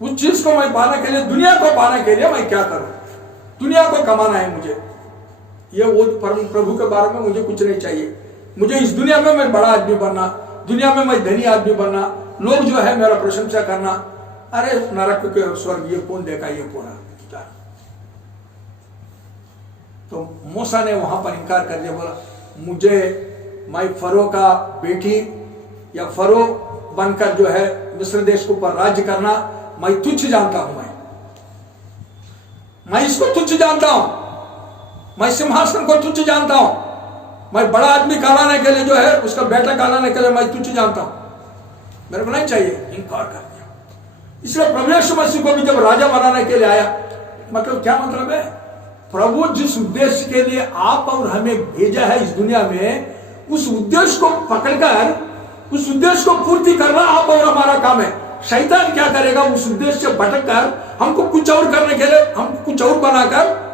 उस चीज को मैं पाने के लिए, दुनिया को पाने के लिए मैं क्या करूं, दुनिया को कमाना है मुझे, ये वो प्रभु के बारे में मुझे कुछ नहीं चाहिए। मुझे इस दुनिया में मैं बड़ा आदमी बनना, दुनिया में मैं धनी आदमी बनना, लोग जो है मेरा प्रशंसा करना। अरे नरक के स्वर्ग ये कौन देखा, ये पूरा। तो मूसा ने वहां पर इनकार कर दिया, बोला मुझे, मैं फरो का बेटी या फरो बनकर जो है मिस्र देश के ऊपर राज्य करना मैं तुच्छ जानता हूं, मैं इसको तुच्छ जानता हूं, मैं सिंहासन को तुच्छ जानता हूं, मैं बड़ा आदमी कहलाने के लिए जो है उसका बेटा कहलाने के लिए मैं तुच्छ जानता हूं, मेरे को नहीं चाहिए, इनकार कर दिया। इसलिए प्रभु यीशु मसीह को भी जब राजा बनाने के लिए आया, मतलब क्या मतलब है, प्रभु जिस उद्देश्य के लिए आप और हमें भेजा है इस दुनिया में, उस उद्देश्य को पकड़कर उस उद्देश्य को पूर्ति करना आप और हमारा काम है। शैतान क्या करेगा, उस उद्देश्य से भटक कर हमको कुछ और करने के लिए, हमको कुछ और बनाकर,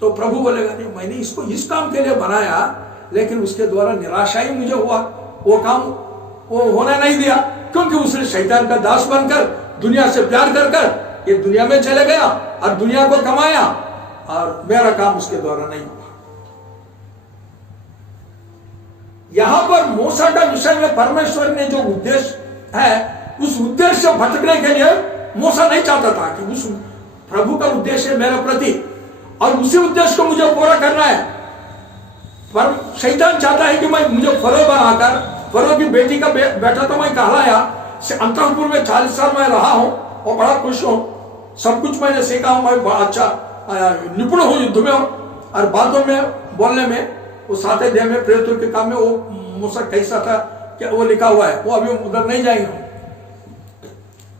तो प्रभु बोलेगा नहीं मैंने इसको इस काम के लिए बनाया, लेकिन उसके द्वारा निराशा ही मुझे हुआ, वो काम वो होने नहीं दिया, क्योंकि उसने शैतान का दास बनकर दुनिया से प्यार कर कर ये दुनिया में चले गया और दुनिया को कमाया, और मेरा काम उसके द्वारा नहीं हुआ। यहां पर मूसा का विषय में परमेश्वर ने जो उद्देश्य है, उस उद्देश्य से भटकने के लिए मूसा नहीं चाहता था कि उस प्रभु का उद्देश्य है मेरे प्रति और उसी उद्देश्य को मुझे पूरा करना है। पर शैतान चाहता है कि मैं मुझे फरो बनाकर, फरो की बेटी का बेटा तो मैं कहलाया, अंतःपुर में 40 साल मैं रहा हूं और बड़ा खुश हूं, सब कुछ मैंने सीखा हूं, मैं बड़ा अच्छा निपुण हूं युद्ध में और बातों में, बोलने में, वो साथे देह में, प्रेरितों के काम में। वो मूसा कैसा था क्या वो लिखा हुआ है, वो अभी उधर नहीं जाएंगे,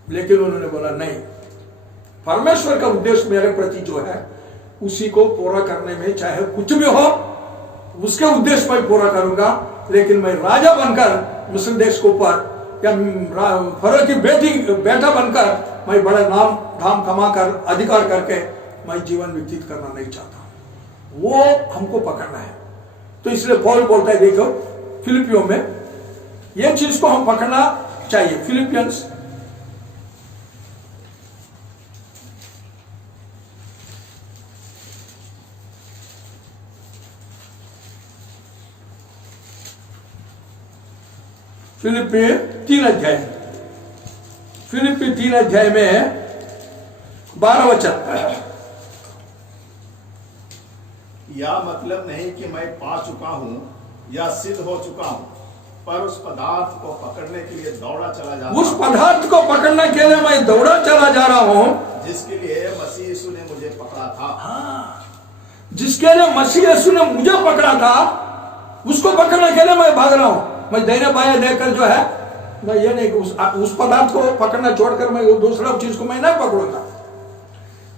लेकिन उन्होंने बोला नहीं, परमेश्वर का उद्देश्य मेरे प्रति जो है उसी को पूरा करने में चाहे कुछ भी हो, उसके उद्देश्य पर पूरा करूंगा, लेकिन मैं राजा बनकर मिस्र देश के ऊपर या फरो की बेटा बनकर मैं बड़ा नाम धाम कमाकर अधिकार करके मैं जीवन व्यतीत करना नहीं चाहता। वो हमको पकड़ना है। तो इसलिए पौल बोलता है, देखो फिलिपियों में ये चीज को हम पकड़ना चाहिए। फिलिपियंस फिलिपी 3 अध्याय में 12 वचन। या मतलब नहीं कि मैं पा चुका हूँ या सिद्ध हो चुका हूँ, पर उस पदार्थ को पकड़ने के लिए दौड़ा चला जा रहा उस पदार्थ को पकड़ने के लिए मैं दौड़ा चला जा रहा हूँ, जिसके लिए मसीह यीशु ने मुझे पकड़ा था। जिसके लिए मसीह यीशु ने मुझे पकड़ा था, उसको पकड़ने के लिए मैं भाग रहा हूँ। मैं दाहिने बाएं देखकर जो है, मैं ये नहीं उस पदार्थ को पकड़ना छोड़कर मैं दूसरा चीज को मैं नहीं पकड़ूंगा।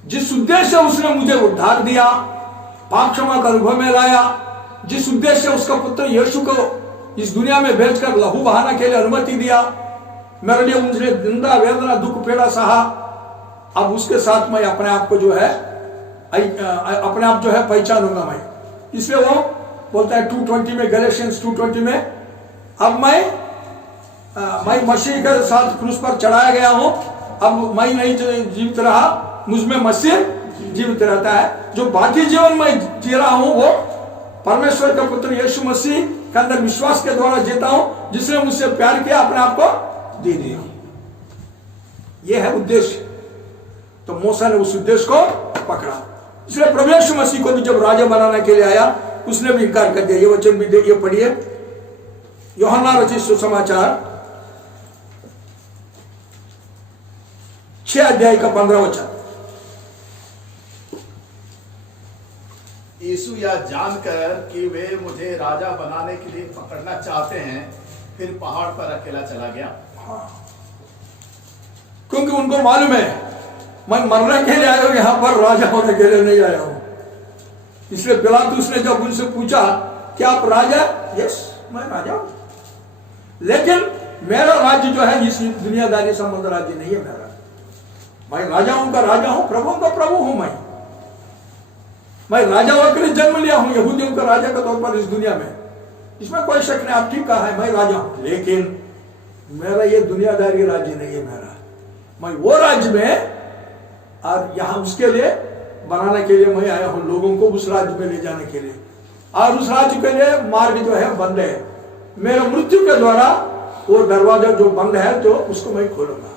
जिस उद्देश्य से उसने मुझे उद्धार दिया, पाप क्षमा का अनुभव में लाया, जिस उद्देश्य से उसका पुत्र यीशु को इस दुनिया में भेजकर लहू बहाना के लिए अनुमति दिया, मेरे लिए उनसे निंदा वेदना दुख पीड़ा सहा, अब उसके साथ मैं अपने आप को जो है अपने आप जो है पहचानूंगा मैं। इसलिए वो बोलता है 2:20 में, गैलेशियंस 2:20 में, अब मैं मसीह के साथ क्रूस पर चढ़ाया गया हूं, अब मैं नहीं जीवित रहा, मुझमें मसीह जीवित रहता है। जो बाकी जीवन में जी रहा हूं वो परमेश्वर का पुत्र यीशु मसीह के अंदर विश्वास के द्वारा जीता हूं, जिसने मुझसे प्यार किया, अपने आप को दे दिया। यह है उद्देश्य। तो मूसा ने उस उद्देश्य को पकड़ा। इसलिए प्रभु यीशु मसीह को भी जब राजा बनाने के लिए आया, उसने भी इनकार कर दिया। ये वचन भी देखिए, पढ़िए यूहन्ना रचित सुसमाचार 6 अध्याय का 15 वचन। यीशु यह जानकर कि वे मुझे राजा बनाने के लिए पकड़ना चाहते हैं, फिर पहाड़ पर अकेला चला गया। क्योंकि उनको मालूम है मैं मरने के लिए आया हूं, यहां पर राजा होने के लिए नहीं आया हूं। इसलिए पिलातुस ने जब उनसे पूछा क्या आप राजा? यस, मैं राजा हूं, लेकिन मेरा राज्य जो है इस दुनियादारी संबंध राज्य नहीं है मेरा। मैं राजाओं का राजा हूं, प्रभुओं का प्रभु हूं। मैं राजा होकर जन्म लिया हूं, यहूदियों का राजा के तौर पर इस दुनिया में, इसमें कोई शक नहीं। आप ठीक कहा है, मैं राजा हूं, लेकिन मेरा ये दुनियादारी राज्य नहीं है मेरा। मैं वो राज्य में, और यहां उसके लिए बनाने के लिए मैं आया हूं, लोगों को उस राज्य में ले जाने के लिए। और उस राज्य के लिए मार्ग जो है बंद है। मेरे मृत्यु के द्वारा वो दरवाजा जो बंद है, तो उसको मैं खोलूंगा,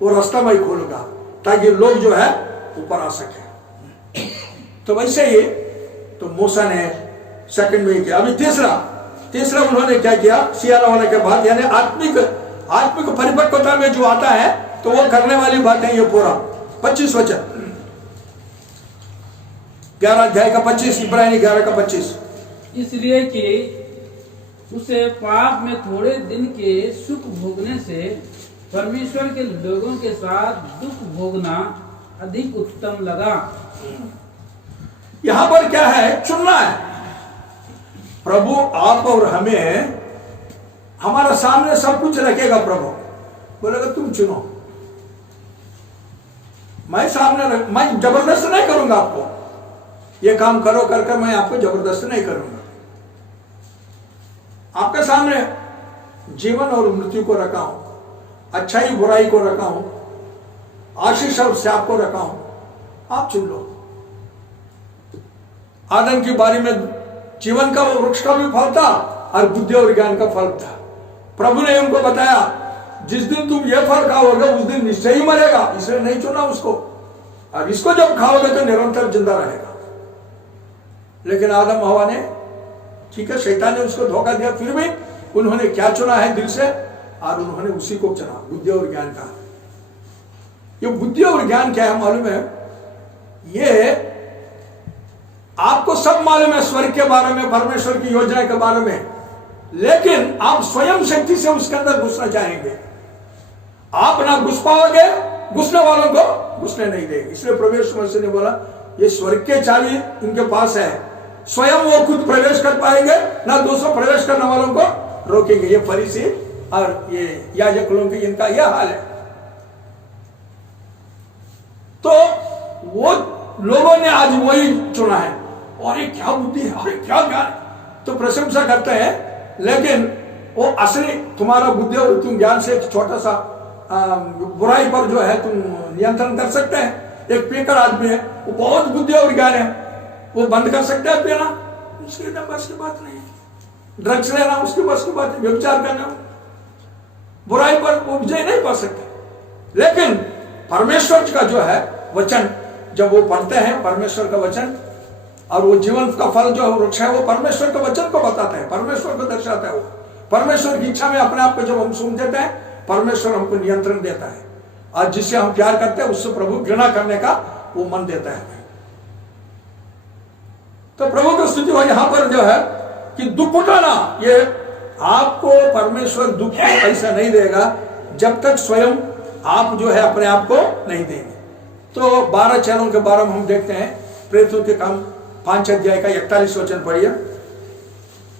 वो रास्ता मैं खोलूंगा, ताकि लोग जो है ऊपर आ सके। तो वैसे ही तो मूसा ने सेकंड में किया। अभी तीसरा उन्होंने क्या किया? सियारा होने के बाद, यानी आत्मिक परिपक्वता में जो आता है, तो वो करने वाली बात है ये पूरा 25 वचन, 11 अध्याय का 25, इब्रानी 11 का 25। इसलिए कि उसे पाप में थोड़े दिन के सुख भोगने से परमेश्वर के लोगों के साथ दुख भोगना अधिक उत्तम लगा। यहां पर क्या है? चुनना है। प्रभु आप और हमें, हमारा सामने सब कुछ रखेगा। प्रभु बोलेगा तुम चुनो। मैं जबरदस्त नहीं करूंगा आपको, ये काम करो कर मैं आपको जबरदस्त नहीं करूंगा। आपके सामने जीवन और मृत्यु को रखा हूं, अच्छाई बुराई को रखा हूं, आशीष और शाप को रखा हूं, आप चुन लो। आदम की बारी में जीवन का वृक्ष का भी फल था और बुद्धि और ज्ञान का फल था। प्रभु ने उनको बताया जिस दिन तुम ये फल खाओगे उस दिन निश्चय ही मरेगा, इसलिए नहीं चुना उसको, और इसको जब खाओगे तो निरंतर जिंदा रहेगा। लेकिन आदम हवा ने, ठीक है, शैतान ने उसको धोखा दिया, फिर भी उन्होंने क्या चुना है दिल से, और उन्होंने उसी को चुना, बुद्धि और ज्ञान का। ये बुद्धि और ज्ञान क्या है मालूम है? ये आपको सब मालूम है स्वर्ग के बारे में, परमेश्वर की योजना के बारे में, लेकिन आप स्वयं शक्ति से उसके अंदर घुसना चाहेंगे। आप ना घुस पाओगे, घुसने वालों को घुसने नहीं देंगे। इसलिए प्रभु यीशु मसीह ने बोला ये स्वर्ग के चाबी इनके पास है, स्वयं वो खुद प्रवेश कर पाएंगे, ना दूसरों प्रवेश करने वालों को रोकेंगे। ये फरीसी और ये याजक लोगों की इनका यह हाल है। तो वो लोगों ने आज वही चुना है, और ये क्या बुद्धि है, अरे क्या ज्ञान, तो प्रशंसा करते हैं। लेकिन वो असली तुम्हारा बुद्धि और तुम ज्ञान से एक छोटा सा बुराई पर जो है तुम नियंत्रण कर सकते हैं। एक पीकर आदमी है, वो बहुत बुद्धि और ज्ञान है, वो बंद कर सकता है पीना, उसकी बस की बात नहीं है। ड्रग्स लेना उसकी बस की बात है, व्यभिचार करना, बुराई पर वो विजय नहीं पा सकते। लेकिन परमेश्वर का जो है वचन जब वो पढ़ते हैं, परमेश्वर का वचन, और वो जीवन का फल जो वृक्ष है वो परमेश्वर के वचन को बताता है, परमेश्वर को दर्शाता है। वो परमेश्वर की इच्छा में अपने आप को जब हम सुन देते हैं, परमेश्वर हमको नियंत्रण देता है, और जिससे हम प्यार करते हैं उससे प्रभु घृणा करने का वो मन देता है। तो प्रभु की स्तुति हो। यहां पर जो है कि दुख उठाना, ये आपको परमेश्वर दुख ऐसा नहीं देगा जब तक स्वयं आप जो है अपने आप को नहीं देंगे। तो 12 चरणों के बारे में हम देखते हैं, प्रेरितों के काम 5 अध्याय का 41 वचन पढ़िए।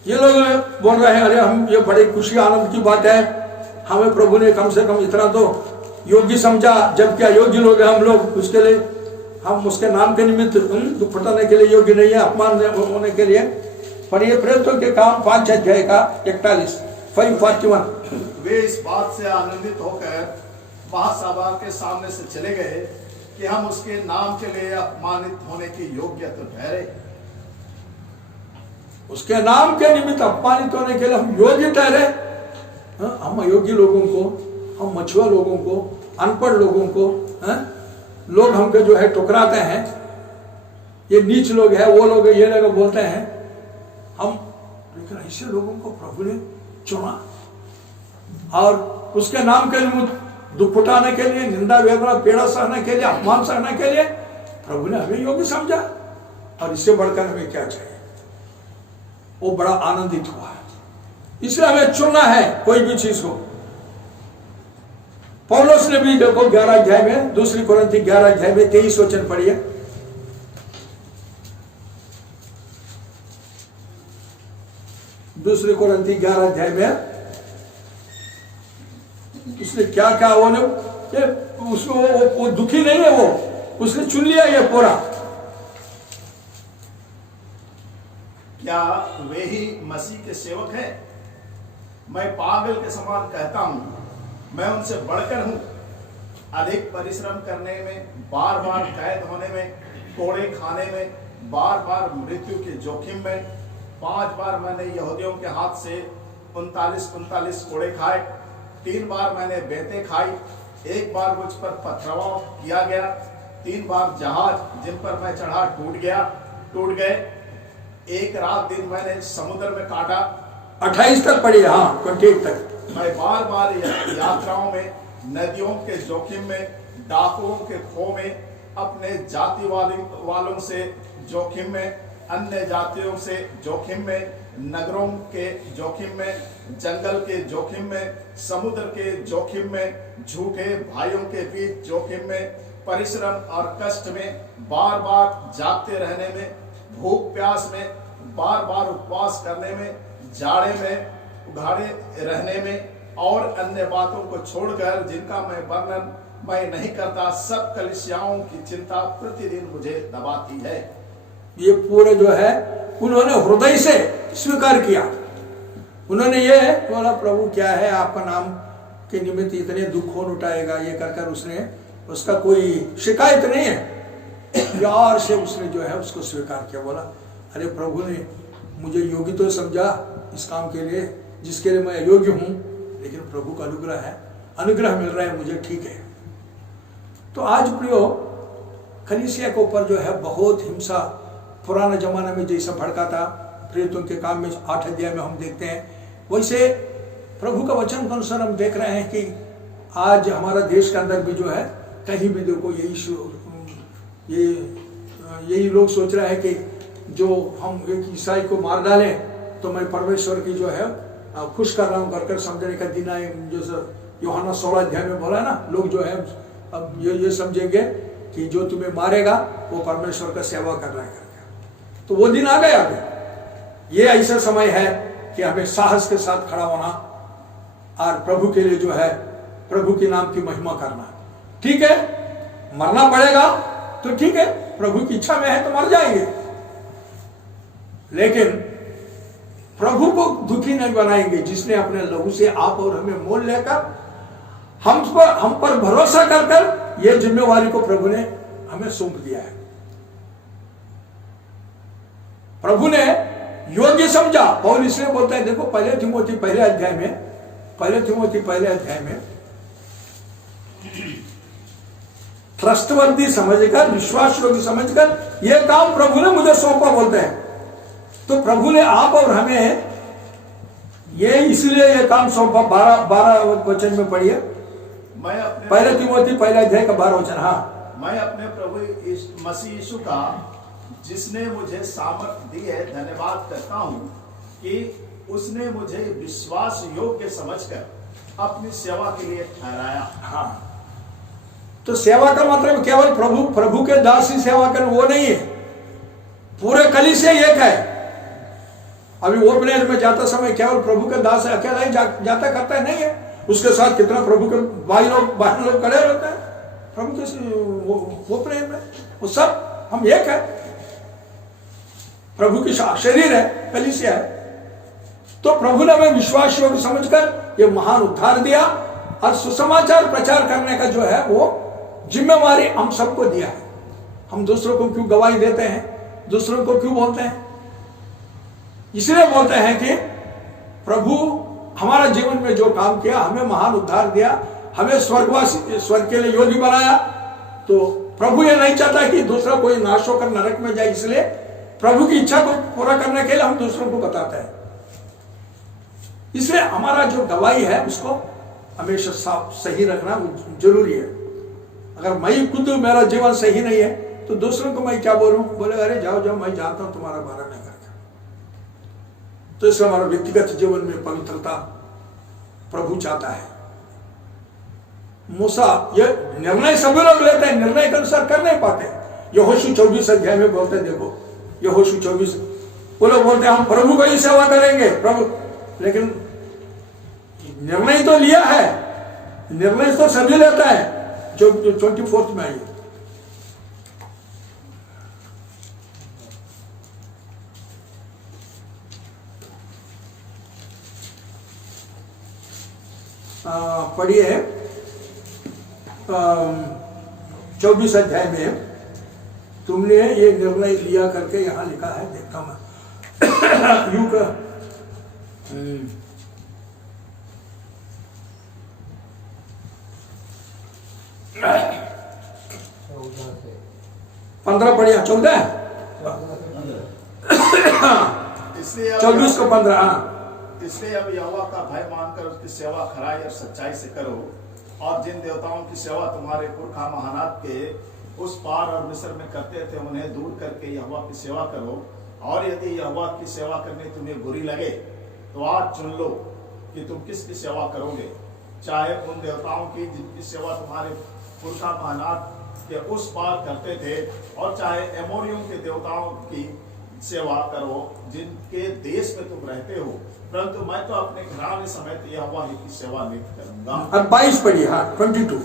ये लोग बोल रहे हैं, अरे हम ये बड़ी खुशी आनंद की बात है, हमें प्रभु ने कम से कम इतना तो योग्य समझा, जबकि अयोग्य लोग हैं हम लोग, उसके लिए हम उसके नाम के निमित्त दुख उठाने के लिए योग्य नहीं है, अपमान होने के लिए। पर ये प्रेरितों के काम 5 अध्याय का 41 वे इस बात से आनंदित होकर महासभा के सामने से चले गए कि हम उसके नाम के लिए अपमानित होने के योग्य तो ठहरे। उसके नाम के निमित्त अपमानित होने के लिए हम योग्य ठहरे। हम अयोग्य लोगों को, हम मछुआ लोगों को, अनपढ़ लोगों को लोग हमको जो है ठुकराते हैं, ये नीच लोग हैं, वो लोग ये लोग बोलते हैं हम, लेकिन ऐसे लोगों को प्रभु ने चुना और उसके नाम के निमित्त दुख उठाने के लिए, निंदा वेदना पीड़ा सहने के लिए, अपमान सहने के लिए प्रभु ने हमें योग्य समझा। और इससे बढ़कर हमें क्या चाहिए? वो बड़ा आनंदित हुआ है, इसलिए हमें चुनना है कोई भी चीज को। पौलुस ने भी देखो 11 अध्याय में, 2 कोरिन्थी 11 अध्याय में 23 वचन पढ़िए। 2 कोरिन्थी 11 अध्याय में उसने क्या क्या उसको वो दुखी नहीं है, वो उसने चुन लिया ये पूरा। क्या वे ही मसीह के सेवक हैं? मैं पागल के समान कहता हूं, मैं उनसे बढ़कर हूं। अधिक परिश्रम करने में, बार बार कैद होने में, कोड़े खाने में, बार बार मृत्यु के जोखिम में। 5 बार मैंने यहूदियों के हाथ से 39 कोड़े खाए, 3 बार मैंने बेतें खाई, 1 बार मुझ पर पथराव किया गया, 3 बार जहाज जिन पर मैं चढ़ा टूट गए, 1 रात दिन मैंने समुद्र में काटा। 28 तक पढ़िए, हाँ 28 तक। मैं बार बार यात्राओं में, नदियों के जोखिम में, डाकुओं के खो में, अपने जाति वालों से जोखिम में, अन्य जातियों से जोखिम में, नगरों के जोखिम में, जंगल के जोखिम में, समुद्र के जोखिम में, झूठे भाइयों के बीच जोखिम में, परिश्रम और कष्ट में, बार बार जागते रहने में, भूख प्यास में, बार बार उपवास करने में, जाड़े में उघाड़े रहने में, और अन्य बातों को छोड़कर जिनका मैं वर्णन मैं नहीं करता, सब कलीसियाओं की चिंता प्रतिदिन मुझे दबाती है। ये पूरे जो है उन्होंने हृदय से स्वीकार किया। उन्होंने ये बोला, प्रभु क्या है, आपका नाम के निमित्त इतने दुख कौन उठाएगा, ये कर उसने उसका कोई शिकायत नहीं है, प्यार से उसने जो है उसको स्वीकार किया। बोला, अरे प्रभु ने मुझे योग्य तो समझा इस काम के लिए जिसके लिए मैं अयोग्य हूं, लेकिन प्रभु का अनुग्रह है, अनुग्रह मिल रहा है मुझे, ठीक है। तो आज प्रियो, कलीसिया के ऊपर जो है बहुत हिंसा पुराने जमाने में जैसा भड़का था, प्रेरितों के काम में 8 अध्याय में हम देखते हैं, वैसे प्रभु का वचन के अनुसार हम देख रहे हैं कि आज हमारा देश के अंदर भी जो है कहीं भी देखो यही लोग सोच रहे हैं कि जो हम एक ईसाई को मार डालें तो मैं परमेश्वर की जो है खुश कर रहा हूँ कर समझने का दिन आए। जैसे यूहन्ना 16 अध्याय में बोला ना, लोग जो है अब ये समझेंगे कि जो तुम्हें मारेगा वो परमेश्वर का सेवा कर रहा है करके। तो वो दिन आ गया। अभी ये ऐसा समय है कि हमें साहस के साथ खड़ा होना और प्रभु के लिए जो है प्रभु के नाम की महिमा करना। ठीक है, मरना पड़ेगा तो ठीक है, प्रभु की इच्छा में है तो मर जाएंगे, लेकिन प्रभु को दुखी नहीं बनाएंगे, जिसने अपने लहू से आप और हमें मोल लेकर हम पर भरोसा कर यह जिम्मेवारी को प्रभु ने हमें सौंप दिया है। प्रभु ने योग्य समझा। पौल इसलिए बोलता है, देखो पहले तिमोथी पहले अध्याय में ट्रस्टवर्दी समझकर, विश्वास योग्य समझकर यह काम प्रभु ने मुझे सौंपा बोलते हैं। तो प्रभु ने आप और हमें ये इसलिए यह काम सौंपा। 12 वचन में पढ़िए, मैं अपने पहले तिमोथी पहले अध्याय का 12 वचन। हाँ, मैं अपने प्रभु मसीह यीशु का, जिसने मुझे सामर्थ दी है, धन्यवाद करता हूं कि उसने मुझे विश्वास योग्य समझकर अपनी सेवा के लिए ठहराया। हाँ, तो सेवा का मतलब केवल प्रभु के दास ही सेवा करना वो नहीं है, पूरे कलीसिया एक है। अभी ओपनेर में जाता समय केवल प्रभु के दास अकेला ही जाता करता है, नहीं है, उसके साथ कितना प्रभु के बाहर लोग खड़े रहते हैं प्रभु के ओपनेर में, वो सब हम एक है, प्रभु की शरीर है, कलीसिया है। तो प्रभु ने हमें विश्वास योग्य समझकर ये महान उद्धार दिया और सुसमाचार प्रचार करने का जो है वो जिम्मेवारी हम सबको दिया है। हम दूसरों को क्यों गवाही देते हैं, दूसरों को क्यों बोलते हैं? इसलिए बोलते हैं कि प्रभु हमारा जीवन में जो काम किया, हमें महान उद्धार दिया, हमें स्वर्ग के लिए योग्य बनाया। तो प्रभु ये नहीं चाहता कि दूसरा कोई नाश होकर नरक में जाए, इसलिए प्रभु की इच्छा को पूरा करने के लिए हम दूसरों को बताते हैं। इसलिए हमारा जो गवाही है उसको हमेशा सही रखना जरूरी है। अगर मैं खुद मेरा जीवन सही नहीं है तो दूसरों को मैं क्या बोलूं? बोले अरे जाओ जाओ, मैं जानता हूं तुम्हारा बारा नहीं करके। तो इसलिए हमारा व्यक्तिगत जीवन में पवित्रता प्रभु चाहता है। मूसा ये निर्णय सभी लोग लेते हैं, निर्णय के अनुसार कर नहीं पाते। यहोशू 24 अध्याय में बोलते हैं, देखो यहोशू 24, वो लोग बोलते हैं हम प्रभु को ही सेवा करेंगे प्रभु, लेकिन निर्णय तो लिया है, निर्णय तो सभी लेता है। जो 24 में आई पढ़िए 24 अध्याय में तुमने ये निर्णय लिया करके यहां लिखा है, देखता मैं यू का 15 पढ़िया 14 इसलिए 24 को 15। इसलिए अब यहोवा का भय मानकर उसकी सेवा खराई और सच्चाई से करो, और जिन देवताओं की सेवा तुम्हारे पुरखा महानाथ के उस पार और मिस्र में करते थे उन्हें दूर करके यहोवा की सेवा करो। और यदि यहोवा की सेवा करनी तुम्हें बुरी लगे तो आज चुन लो कि तुम किसकी सेवा करोगे, चाहे उन देवताओं की जिनकी सेवा तुम्हारे पुरखा महानाथ के उस पार करते थे, और चाहे एमोरियों के देवताओं की सेवा करो जिनके देश में तुम रहते हो, परंतु मैं तो अपने घराने समेत यहोवा ही की सेवा नित्य करूंगा। अब 22 पढ़िए, हाँ 22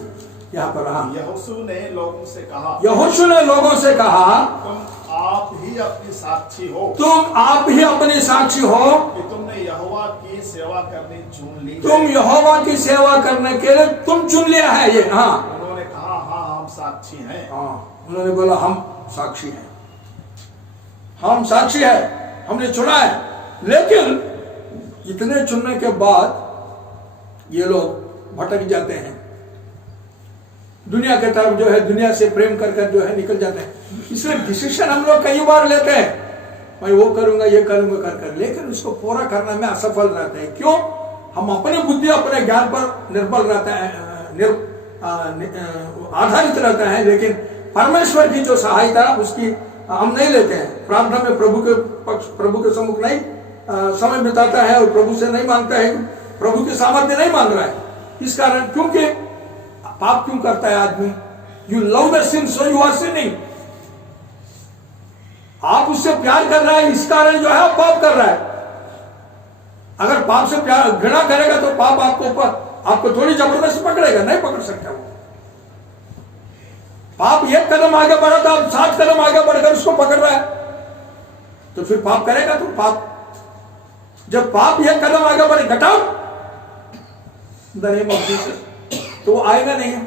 यहाँ पर। हाँ, यहोशू ने लोगों से कहा, यहोशू ने लोगों से कहा तुम आप ही अपनी साक्षी हो, तुम आप ही अपनी साक्षी हो कि तुमने यहोवा की सेवा करनी चुन ली। तुम यहोवा की सेवा करने के लिए तुम चुन लिया है ये। हाँ, उन्होंने कहा हाँ हम साक्षी हैं। हाँ, उन्होंने बोला हम साक्षी हैं, हम साक्षी है, हमने चुना है। लेकिन इतने चुनने के बाद ये लोग भटक जाते हैं, दुनिया के तरफ जो है, दुनिया से प्रेम कर जो है निकल जाते हैं। इसलिए डिसीजन हम लोग कई बार लेते हैं, मैं वो करूंगा ये करूंगा कर, लेकिन उसको पूरा करने में असफल रहते हैं। क्यों? हम अपनी बुद्धि अपने ज्ञान पर निर्भर रहते हैं, आधारित रहते हैं, लेकिन परमेश्वर की जो सहायता उसकी हम नहीं लेते हैं। प्रार्थना में प्रभु के सम्मुख नहीं समय बिताता है और प्रभु से नहीं मांगता है, प्रभु की सामर्थ्य नहीं मांग रहा है। इस कारण, क्योंकि पाप क्यों करता है आदमी? You love the sin so you are sinning. आप उससे प्यार कर रहा है, इस कारण जो है आप पाप कर रहा है। अगर पाप से प्यार घृणा करेगा तो पाप आपको थोड़ी जबरदस्ती पकड़ेगा, नहीं पकड़ सकता वो। पाप एक कदम आगे बढ़ा था, अब 7 कदम आगे बढ़कर उसको पकड़ रहा है, तो फिर पाप करेगा। तो पाप जब पाप एक कदम आगे बढ़े, घटाओ द नेम ऑफ जीसस, तो वो आएगा नहीं है।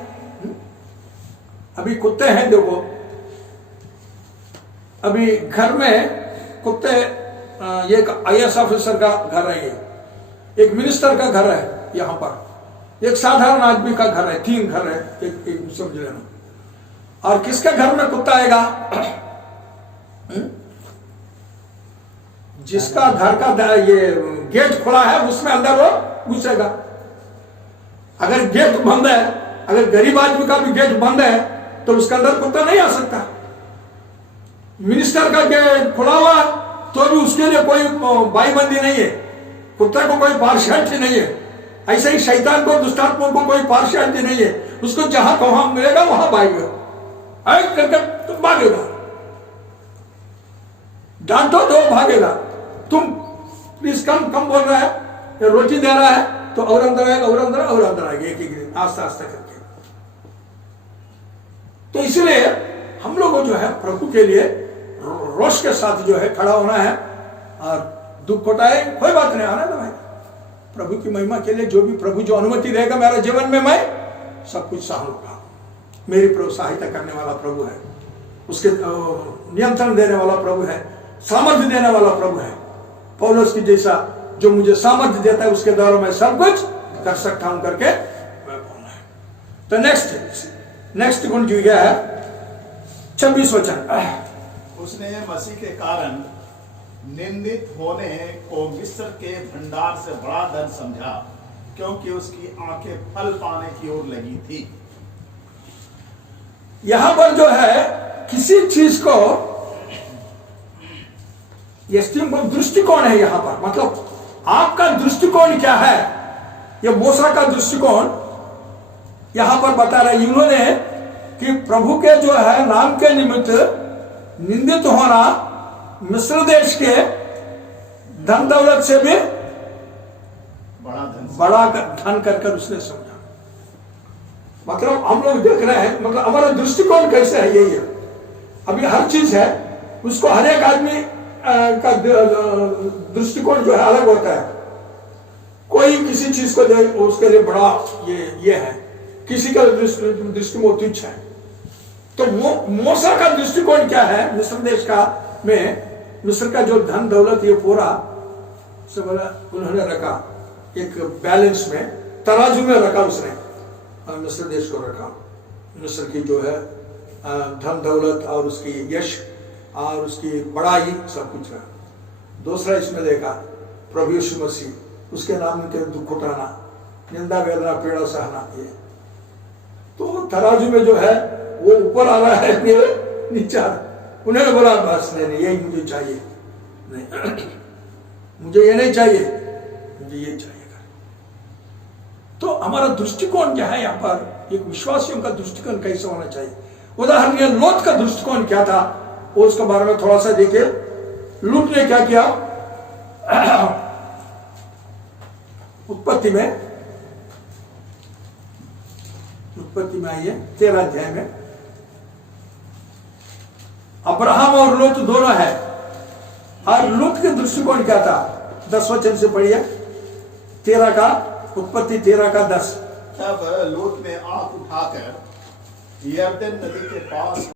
अभी कुत्ते हैं, देखो अभी घर में कुत्ते, ये एक IAS ऑफिसर का घर है, ये एक मिनिस्टर का घर है, यहां पर एक साधारण आदमी का घर है, 3 घर है, एक समझ लेना। और किसके घर में कुत्ता आएगा? जिसका घर का ये गेट खुला है उसमें अंदर वो घुसेगा। अगर गेट बंद है, अगर गरीब आदमी का भी गेट बंद है तो उसके अंदर कुत्ता नहीं आ सकता। मिनिस्टर का गेट खुला हुआ तो भी उसके लिए कोई बाईबंदी नहीं है, कुत्ते को कोई पार्शियलिटी नहीं है। ऐसे ही शैतान को, दुष्टात्मा को कोई पार्शियलिटी नहीं है, उसको जहां कहां मिलेगा वहां भागेगा, करके तुम भागेगा, डांटो तो भागेगा। तुम प्लीज कम बोल रहा है, या रोटी दे रहा है तो और अंदर आएगा, और अंदर और अंदर आएगा, एक आस्ता आस्ता करके। तो इसलिए हम लोग को जो है प्रभु के लिए रोष के साथ जो है खड़ा होना है, और दुख कोटाए कोई बात नहीं, आना था भाई प्रभु की महिमा के लिए। जो भी प्रभु जो अनुमति देगा मेरे जीवन में, मैं सब कुछ सहन लूंगा। मेरी प्रभु सहायता करने वाला प्रभु है, उसके नियंत्रण देने वाला प्रभु है, सामर्थ्य देने वाला प्रभु है। पौलुस की जैसा जो मुझे सामर्थ्य देता है उसके द्वारा मैं सब कुछ कर सकता हूं करके मैं बोलना है। तो नेक्स्ट गुण जो है 26 वचन, उसने मसीह के कारण निंदित होने को मिस्र के भंडार से बड़ा धन समझा, क्योंकि उसकी आंखें फल पाने की ओर लगी थी। यहां पर जो है किसी चीज को दृष्टिकोण है यहां पर, मतलब आपका दृष्टिकोण क्या है, यह मूसा का दृष्टिकोण यहां पर बता रहे। इन्होंने कि प्रभु के जो है नाम के निमित्त निंदित होना मिस्र देश के धन दौलत से भी बड़ा धन कर उसने समझा। मतलब हम लोग देख रहे हैं, मतलब हमारा दृष्टिकोण कैसे है, यही है। अभी हर चीज है, उसको हर एक आदमी का दृष्टिकोण जो है अलग होता है। कोई किसी चीज को दे उसके लिए बड़ा ये है, किसी का दृष्टिकोण तुच्छ है। तो मूसा का दृष्टिकोण क्या है मिस्र देश का में, मिस्र का जो धन दौलत ये पूरा सब उन्होंने रखा एक बैलेंस में, तराजू में रखा उसने, मिस्र देश को रखा। मिस्र की जो है धन दौलत और उसकी यश और उसकी बड़ाई सब कुछ रहा। दूसरा इसमें देखा प्रभु यीशु मसीह, उसके नाम के दुख उठाना, निंदा वेदना पीड़ा सहना, ये तो तराजू में जो है वो ऊपर आ रहा है, मेरे नीचे आ रहा। उन्होंने बोला बस नहीं यही मुझे चाहिए, नहीं मुझे ये नहीं चाहिए, मुझे ये चाहिए। तो हमारा दृष्टिकोण क्या है यहाँ पर, एक विश्वासियों का दृष्टिकोण कैसे होना चाहिए। उदाहरण के लोत का दृष्टिकोण क्या था, वो उसके बारे में थोड़ा सा देखिए। लूत ने क्या किया, उत्पत्ति में आइए 13 अध्याय में, अब्राहम और लूत दोनों है। और लूत के दृष्टिकोण क्या था, 10 वचन से पढ़िए, 13 का, उत्पत्ति 13 का 10। तब लूत ने आंख उठाकर यरदन नदी के पास